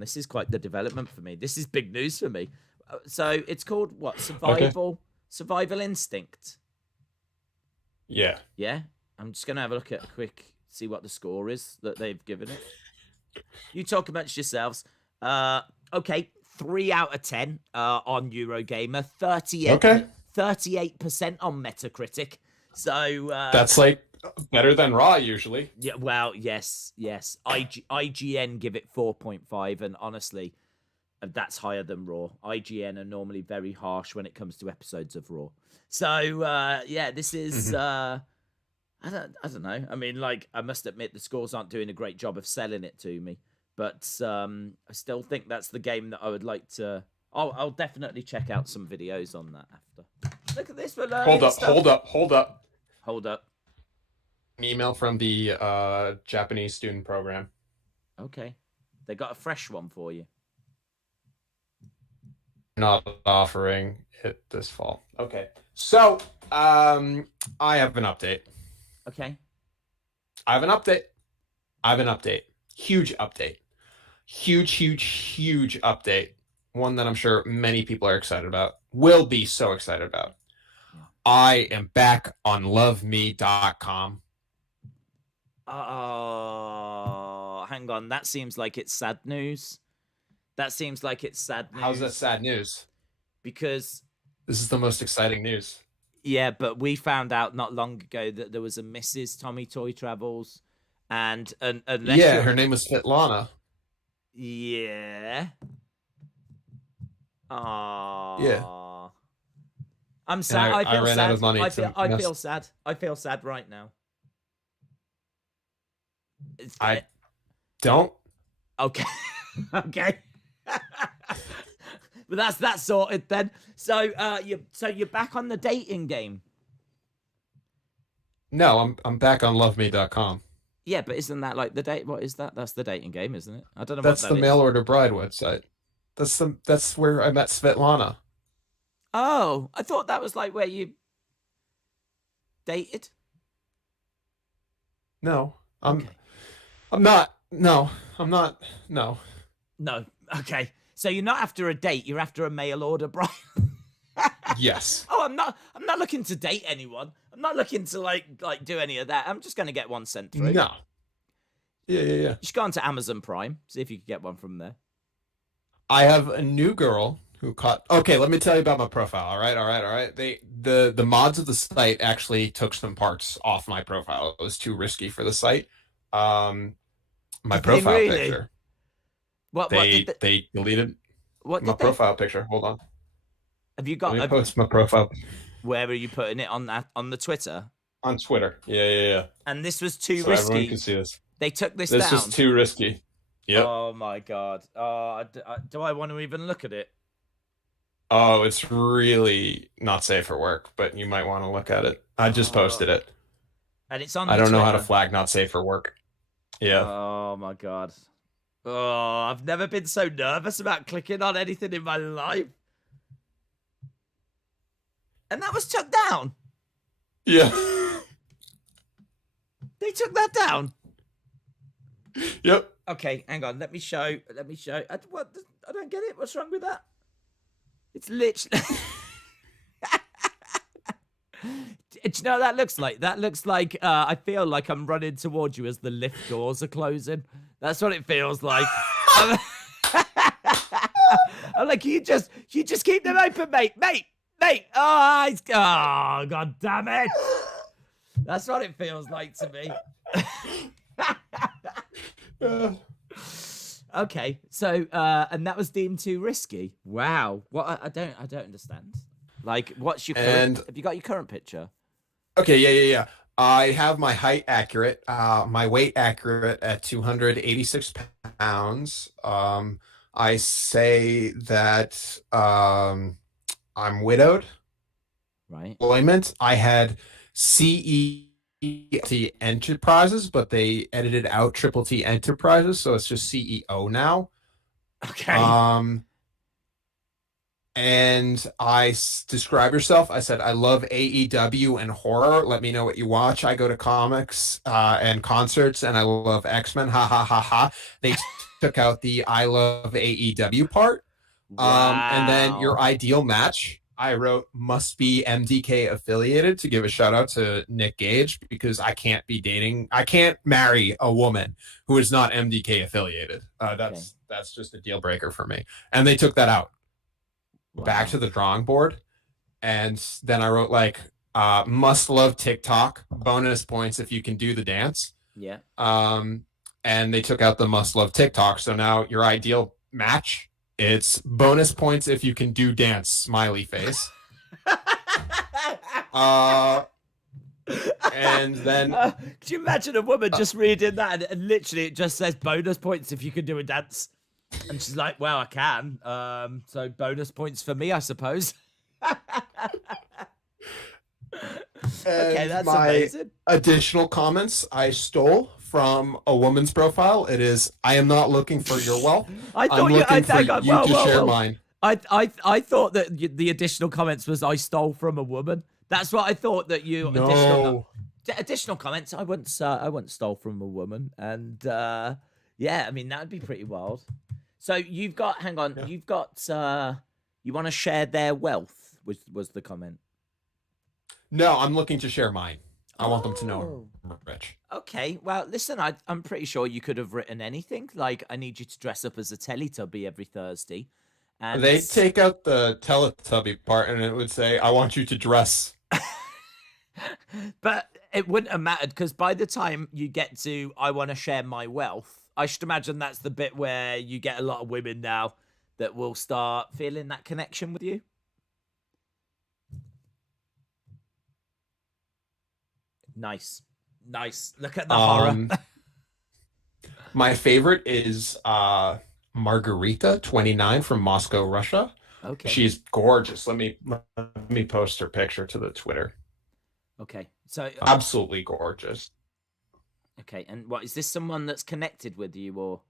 This is quite the development for me. This is big news for me. So it's called what? Survival Instinct. Yeah. Yeah. I'm just gonna have a look at see what the score is that they've given it. You talk amongst yourselves. Okay, 3 out of 10 on Eurogamer, 38% on Metacritic. So that's like better than Raw usually. Yeah, well, yes. IGN give it 4.5, and honestly, that's higher than Raw. IGN are normally very harsh when it comes to episodes of Raw. So yeah, this is I don't know. I mean, like, I must admit the scores aren't doing a great job of selling it to me, but I still think that's the game that I would like to. I'll definitely check out some videos on that after. Look at this. We're learning Hold up. An email from the Japanese student program. Okay. They got a fresh one for you. Not offering it this fall. Okay. So, I have an update. Okay. I have an update. Huge update. Huge update. One that I'm sure many people are excited about. Will be so excited about. Yeah. I am back on LoveMe.com. Oh, hang on. That seems like it's sad news. How's that sad news? Because this is the most exciting news. Yeah, but we found out not long ago that there was a Mrs. Tommy Toy Travels, and yeah, her name was Svetlana. Yeah. Yeah. Aww. I'm And sad. I I feel ran out sad. of money I to feel. I mess. feel sad. I feel sad right now. It's I good. don't. Okay. Okay. But that's sorted then. So you're back on the dating game. No, I'm back on LoveMe.com. Yeah, but isn't that like the date? What is that? That's the dating game, isn't it? I don't know what That's that the mail is. order bride website. That's where I met Svetlana. Oh, I thought that was like where you dated. No, Okay. I'm not. No, I'm not. No. No. Okay. So you're not after a date. You're after a mail order, Brian. Yes. Oh, I'm not. I'm not looking to date anyone. I'm not looking to like do any of that. I'm just gonna get one sent through. No. Yeah, yeah, yeah. Just go on to Amazon Prime. See if you can get one from there. I have a new girl who caught. Okay, let me tell you about my profile. All right, all right, all right. The mods of the site actually took some parts off my profile. It was too risky for the site. My Did they profile really? picture. What did They deleted what my did they? profile picture. Hold on. Have you Let got? me post my profile Where are you putting it on that on the Twitter? on Twitter. Yeah, yeah, yeah. And this was too So everyone risky. can see this. They took this This down. was too risky. Yep. Oh my god. Oh, do I want to even look at it? Oh, it's really not safe for work, but you might want to look at it. I just posted Oh. it. And it's on I the don't know how to Twitter. flag not safe for work. Yeah. Oh my god. Oh, I've never been so nervous about clicking on anything in my life. And that was took down. Yeah. They took that down. Yep. Okay, hang on. Let me show. What? I don't get it. What's wrong with that? It's literally. Do you know what that looks like? That looks like I feel like I'm running towards you as the lift doors are closing. That's what it feels like. I'm like, you just keep them open, mate. Oh, god damn it. That's what it feels like to me. Okay, so and that was deemed too risky. Wow. What I don't understand. Like, what's your current? Have you got your current picture? Okay, yeah, yeah, yeah. I have my height accurate, my weight accurate at 286 pounds. I say that I'm widowed. Right. Employment. I had CE Enterprises, but they edited out Triple T Enterprises, so it's just CEO now. Okay. And describe yourself. I said, I love AEW and horror. Let me know what you watch. I go to comics and concerts, and I love X-Men. Ha ha ha ha. They took out the I love AEW part. Wow. And then your ideal match, I wrote must be MDK affiliated to give a shout out to Nick Gage, because I can't marry a woman who is not MDK affiliated. That's just a deal breaker for me. And they took that out. Wow. Back to the drawing board. And then I wrote like must love TikTok, bonus points if you can do the dance. Yeah. And they took out the must love TikTok. So now your ideal match, it's bonus points if you can do dance, smiley face. And then could you imagine a woman just reading that and literally it just says bonus points if you can do a dance? And she's like, well, I can. So bonus points for me, I suppose. Okay, that's amazing. Additional comments I stole from a woman's profile. It is, I am not looking for your wealth. I'm looking for you to share mine. I thought that the additional comments was I stole from a woman. That's what I thought that you additional comments. I wouldn't stole from a woman. And yeah, I mean that would be pretty wild. So you've got, hang on, you've got, you want to share their wealth, was the comment. No, I'm looking to share mine. I want them to know I'm rich. Okay, well, listen, I'm pretty sure you could have written anything. Like, I need you to dress up as a Teletubby every Thursday. And they take out the Teletubby part and it would say, I want you to dress. But it wouldn't have mattered because by the time you get to I want to share my wealth, I should imagine that's the bit where you get a lot of women now that will start feeling that connection with you. Nice. Look at the horror. My favorite is Margarita 29 from Moscow, Russia. Okay. She's gorgeous. Let me post her picture to the Twitter. Okay. So absolutely gorgeous. Okay, and what is this? Someone that's connected with you, or?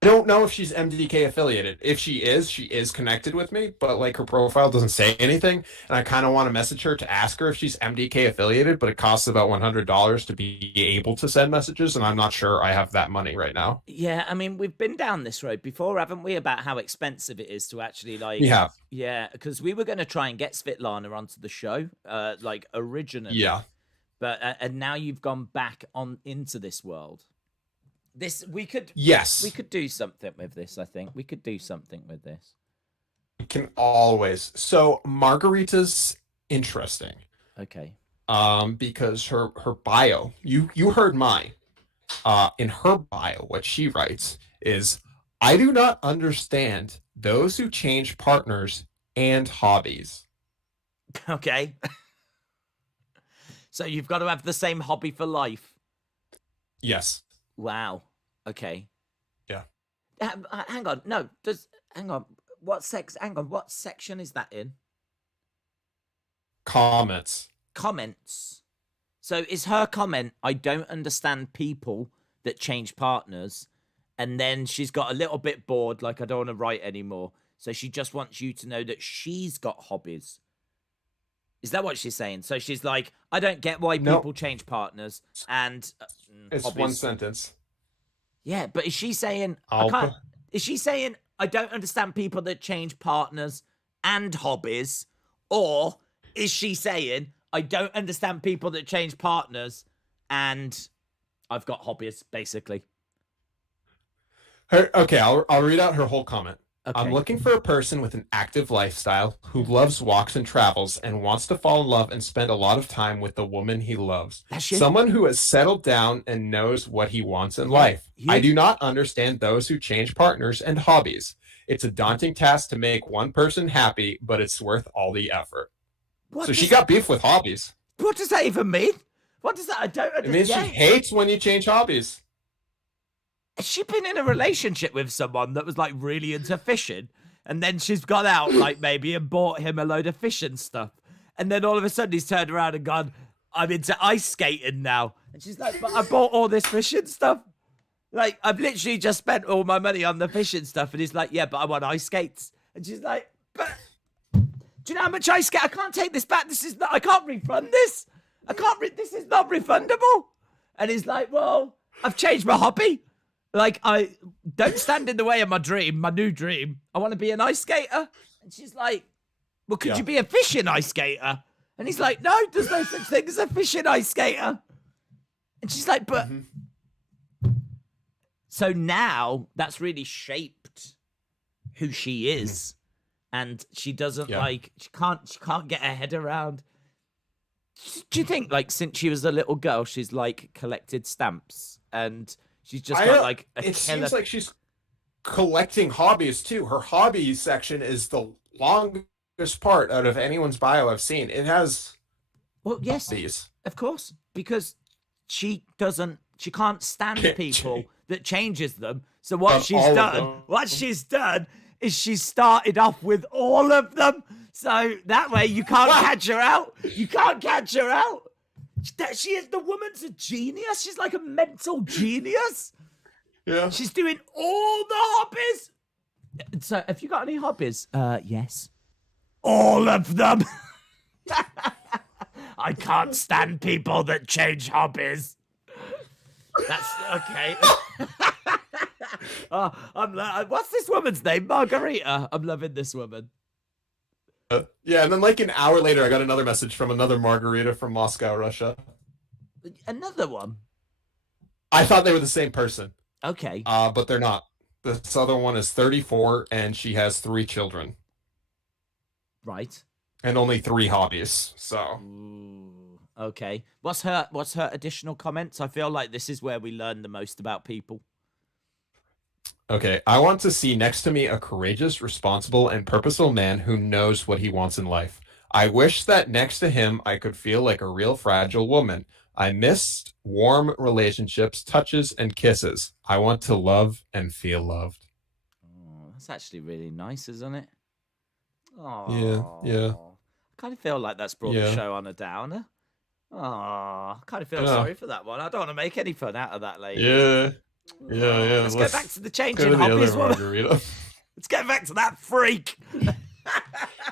I don't know if she's MDK affiliated. If she is connected with me, but like her profile doesn't say anything, and I kind of want to message her to ask her if she's MDK affiliated, but it costs about $100 to be able to send messages, and I'm not sure I have that money right now. Yeah, I mean, we've been down this road before, haven't we, about how expensive it is to actually, like... Yeah. Yeah, because we were going to try and get Svetlana onto the show, like, originally. Yeah. But, and now you've gone back on into this world. We could do something with this, I think. We could do something with this. We can always. So Margarita's interesting. Okay. Because her bio, you heard mine. In her bio, what she writes is, I do not understand those who change partners and hobbies. Okay. So you've got to have the same hobby for life. Yes. Wow. Okay. Yeah. Hang on. No. Hang on. What section is that in? Comments. So is her comment, I don't understand people that change partners, and then she's got a little bit bored, like I don't want to write anymore. So she just wants you to know that she's got hobbies. Is that what she's saying? So she's like, I don't get why people change partners and it's hobbies. One sentence. Yeah, but is she saying is she saying I don't understand people that change partners and hobbies, or is she saying I don't understand people that change partners and I've got hobbies, basically? Okay, I'll read out her whole comment. Okay. I'm looking for a person with an active lifestyle who loves walks and travels and wants to fall in love and spend a lot of time with the woman he loves. Someone who has settled down and knows what he wants in life. I do not understand those who change partners and hobbies. It's a daunting task to make one person happy, but it's worth all the effort. So she got beef with hobbies. What does that even mean? What does that? I don't understand. It means she hates when you change hobbies. Has she been in a relationship with someone that was like really into fishing, and then she's gone out like maybe and bought him a load of fishing stuff, and then all of a sudden he's turned around and gone, I'm into ice skating now, and she's like, but I bought all this fishing stuff, like I've literally just spent all my money on the fishing stuff, and he's like, yeah, but I want ice skates, and she's like, but do you know how much ice skate? I can't take this back. I can't refund this. This is not refundable. And he's like, well, I've changed my hobby. Like, I don't stand in the way of my dream, my new dream. I want to be an ice skater. And she's like, well, could you be a fishing ice skater? And he's like, no, there's no such thing as a fishing ice skater. And she's like, but... So now that's really shaped who she is. And she doesn't she can't get her head around. Do you think, like, since she was a little girl, she's like collected stamps and she's just got like a It seems like she's collecting hobbies too. Her hobbies section is the longest part out of anyone's bio I've seen. It has hobbies. Of course, because she can't stand people that changes them. So what she's done is she's started off with all of them. So that way you can't catch her out. You can't catch her out. The woman's a genius. She's like a mental genius. Yeah. She's doing all the hobbies. So have you got any hobbies? Yes. All of them. I can't stand people that change hobbies. That's okay. What's this woman's name? Margarita. I'm loving this woman. Yeah, and then like an hour later, I got another message from another Margarita from Moscow, Russia. Another one? I thought they were the same person. Okay. But they're not. This other one is 34, and she has 3 children. Right. and only 3 hobbies. So Ooh, okay. What's her additional comments? I feel like this is where we learn the most about people. okay, I want to see next to me a courageous, responsible, and purposeful man who knows what he wants in life. I wish that next to him I could feel like a real fragile woman. I missed warm relationships, touches, and kisses. I want to love and feel loved. Oh, that's actually really nice, isn't it? Yeah, yeah, Oh, I kind of feel like that's brought the yeah. show on a downer. Oh, I kind of I feel know. sorry for that one. I don't want to make any fun out of that lady. Yeah, yeah, Oh, yeah. let's go back to the Let's go changing to the other hobbies woman. margarita. Let's get back to that freak. Yeah,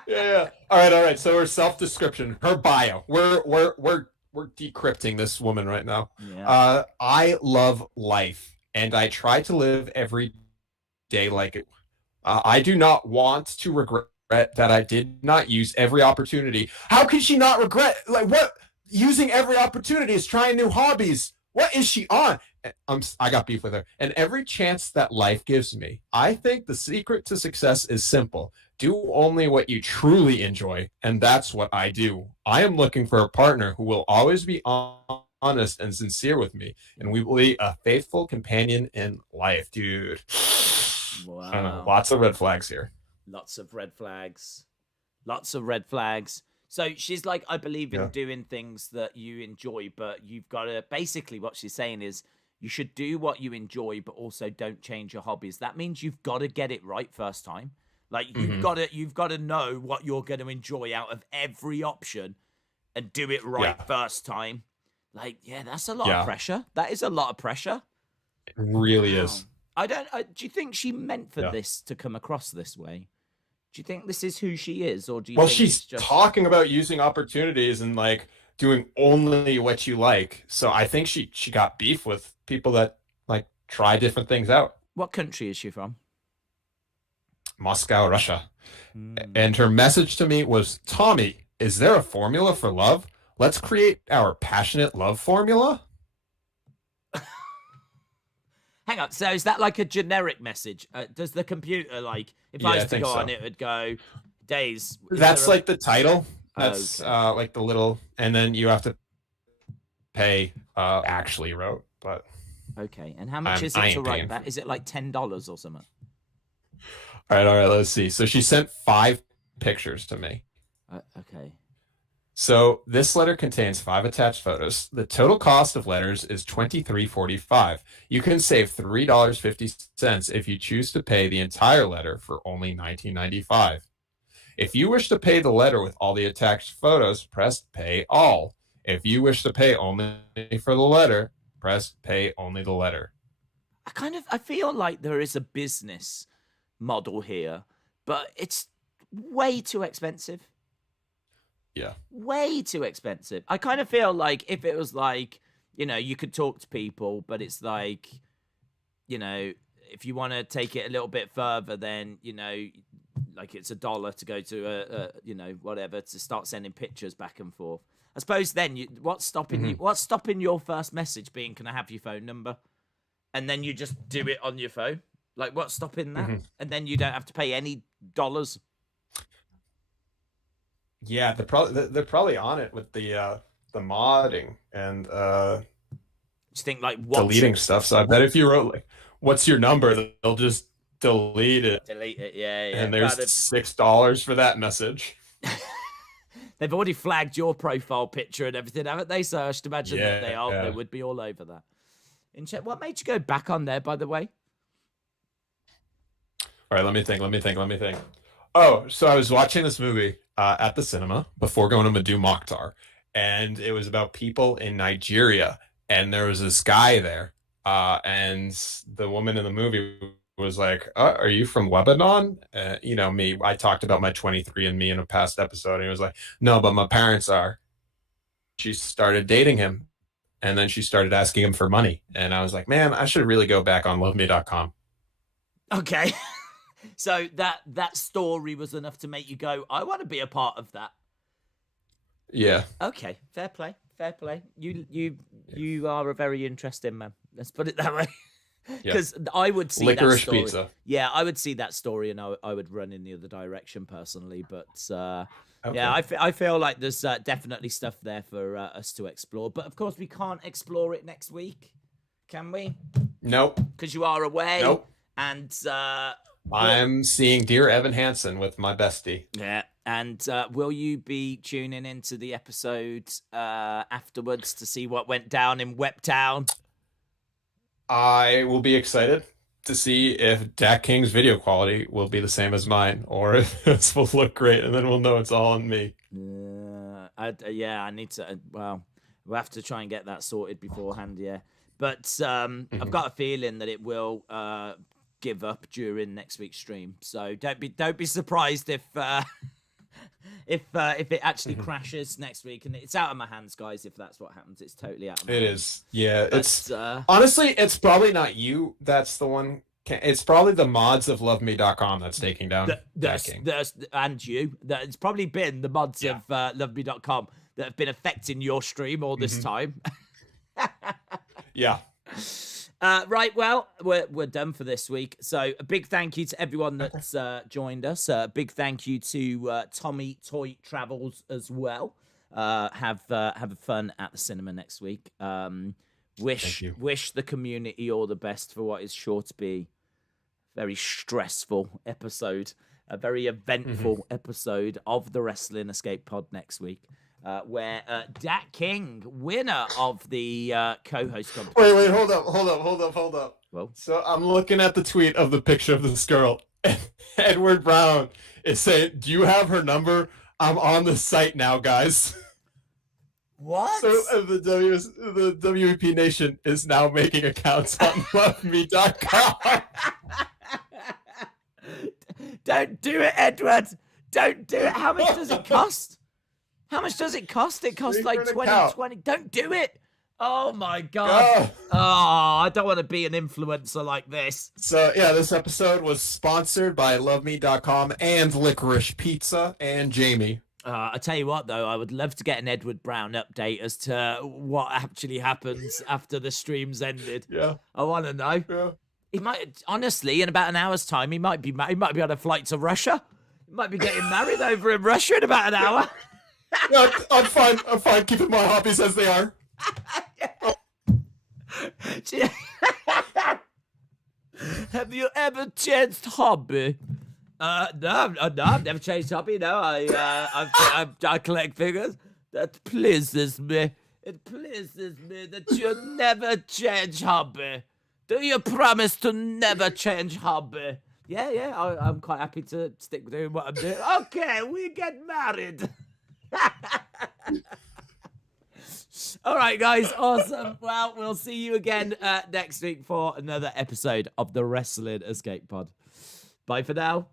yeah. All right. So her self-description, her bio. We're decrypting this woman right now. Yeah. I love life, and I try to live every day like it. I do not want to regret that I did not use every opportunity. How can she not regret? Like what? Using every opportunity is trying new hobbies. What is she on? I got beef with her. And every chance that life gives me, I think the secret to success is simple. Do only what you truly enjoy, and that's what I do. I am looking for a partner who will always be honest and sincere with me, and we will be a faithful companion in life, dude. I don't know. Wow. Lots of red flags here. Lots of red flags. Lots of red flags. So she's like, I believe in Yeah. doing things that you enjoy, but you've got to basically what she's saying is you should do what you enjoy, but also don't change your hobbies. That means you've got to get it right first time. Like you've got to know what you're going to enjoy out of every option and do it right Yeah. first time. Like, yeah, that's a lot of Yeah. pressure. That is a lot of pressure. It really Wow. is. Do you think she meant for Yeah. this to come across this way? Do you think this is who she is, or do you Well, think she's it's just talking about using opportunities and like doing only what you like. So I think she got beef with people that like try different things out. what country is she from? Moscow, Russia. Hmm. And her message to me was, Tommy, is there a formula for love? Let's create our passionate love formula. Hang on. So is that like a generic message? Does the computer like if I Yeah, was I to think go so. on it would go days? Is That's there a- like the title. That's Okay. like the little, and then you have to pay. Actually wrote, but Okay. And how much is I it to ain't write paying. that? Is it like $10 or something? All right. Let's see. So she sent 5 pictures to me. Okay. So this letter contains 5 attached photos. The total cost of letters is $23.45. You can save $3.50 if you choose to pay the entire letter for only $19.95. If you wish to pay the letter with all the attached photos, press pay all. If you wish to pay only for the letter, press pay only the letter. I feel like there is a business model here, but it's way too expensive. Yeah. Way too expensive. I kind of feel like if it was like, you could talk to people, but it's like, if you want to take it a little bit further, then, like it's $1 to go to whatever, to start sending pictures back and forth. I suppose then what's stopping you? What's stopping your first message being, can I have your phone number? And then you just do it on your phone. Like what's stopping that? And then you don't have to pay any dollars. Yeah, they're probably on it with the modding and Just think like deleting stuff. So I bet if you wrote like, "What's your number?" they'll just delete it, delete it. Yeah, yeah. and there's $6 for that message. They've already flagged your profile picture and everything, haven't they? So I should imagine that they Yeah. would be all over that. What made you go back on there, by the way? All right, let me think. Oh, so I was watching this movie at the cinema before going to Madu Mokhtar, and it was about people in Nigeria, and there was this guy there, and the woman in the movie was like, "Are you from Lebanon?" Me. I talked about my 23andMe in a past episode, and he was like, "No, but my parents are." She started dating him, and then she started asking him for money, and I was like, "Man, I should really go back on LoveMe.com." Okay. So that story was enough to make you go, I want to be a part of that. Yeah. Okay, fair play. You are a very interesting man. Let's put it that way. Because I would see Licorice that story. Pizza. Yeah, I would see that story, and I would run in the other direction personally. But Okay. yeah, I feel like there's definitely stuff there for us to explore. But of course, we can't explore it next week, can we? Nope. Because you are away. Nope. And I'm seeing Dear Evan Hansen with my bestie. yeah. And will you be tuning into the episode afterwards to see what went down in Webtown? I will be excited to see if Dak King's video quality will be the same as mine, or if this will look great, and then we'll know it's all on me. I need to. Well, we'll have to try and get that sorted beforehand. Yeah, but I've got a feeling that it will give up during next week's stream. So don't be surprised if if it actually crashes next week. And it's out of my hands, guys. If that's what happens, it's totally out of my hands. It is. Yeah, But, it's honestly, it's probably not you. That's the one. It's probably the mods of LoveMe.com that's taking down Dak King. And you. It's probably been the mods of LoveMe.com that have been affecting your stream all this time. Yeah. Right, well, we're done for this week. So a big thank you to everyone that's joined us. A big thank you to Tommy Toy Travels as well. Have fun at the cinema next week. Wish the community all the best for what is sure to be a very stressful episode, a very eventful episode of the Wrestling Escape Pod next week. Where Dak King, winner of the co-host competition. Wait, hold up. Well, so I'm looking at the tweet of the picture of this girl. Edward Brown is saying, "Do you have her number? I'm on the site now, guys." What? So the WEP Nation is now making accounts on LoveMe.com. Don't do it, Edward. Don't do it. How much does it cost? How much does it cost? It costs like 20. Don't do it. Oh my god. Oh, I don't want to be an influencer like this. So yeah, this episode was sponsored by LoveMe.com and Licorice Pizza and Jamie. I tell you what, though, I would love to get an Edward Brown update as to what actually happens after the stream's ended. Yeah, I want to know. Yeah. He might, honestly, in about an hour's time, he might be on a flight to Russia. He might be getting married over in Russia in about an hour. Yeah, I'm fine keeping my hobbies as they are. Have you ever changed hobby? No, I've never changed hobby. No, I collect figures. That pleases me. It pleases me that you never change hobby. Do you promise to never change hobby? Yeah, I'm quite happy to stick doing what I'm doing. Okay, we get married. All right, guys, awesome. Well, we'll see you again next week for another episode of the Wrestling Escape Pod. Bye for now.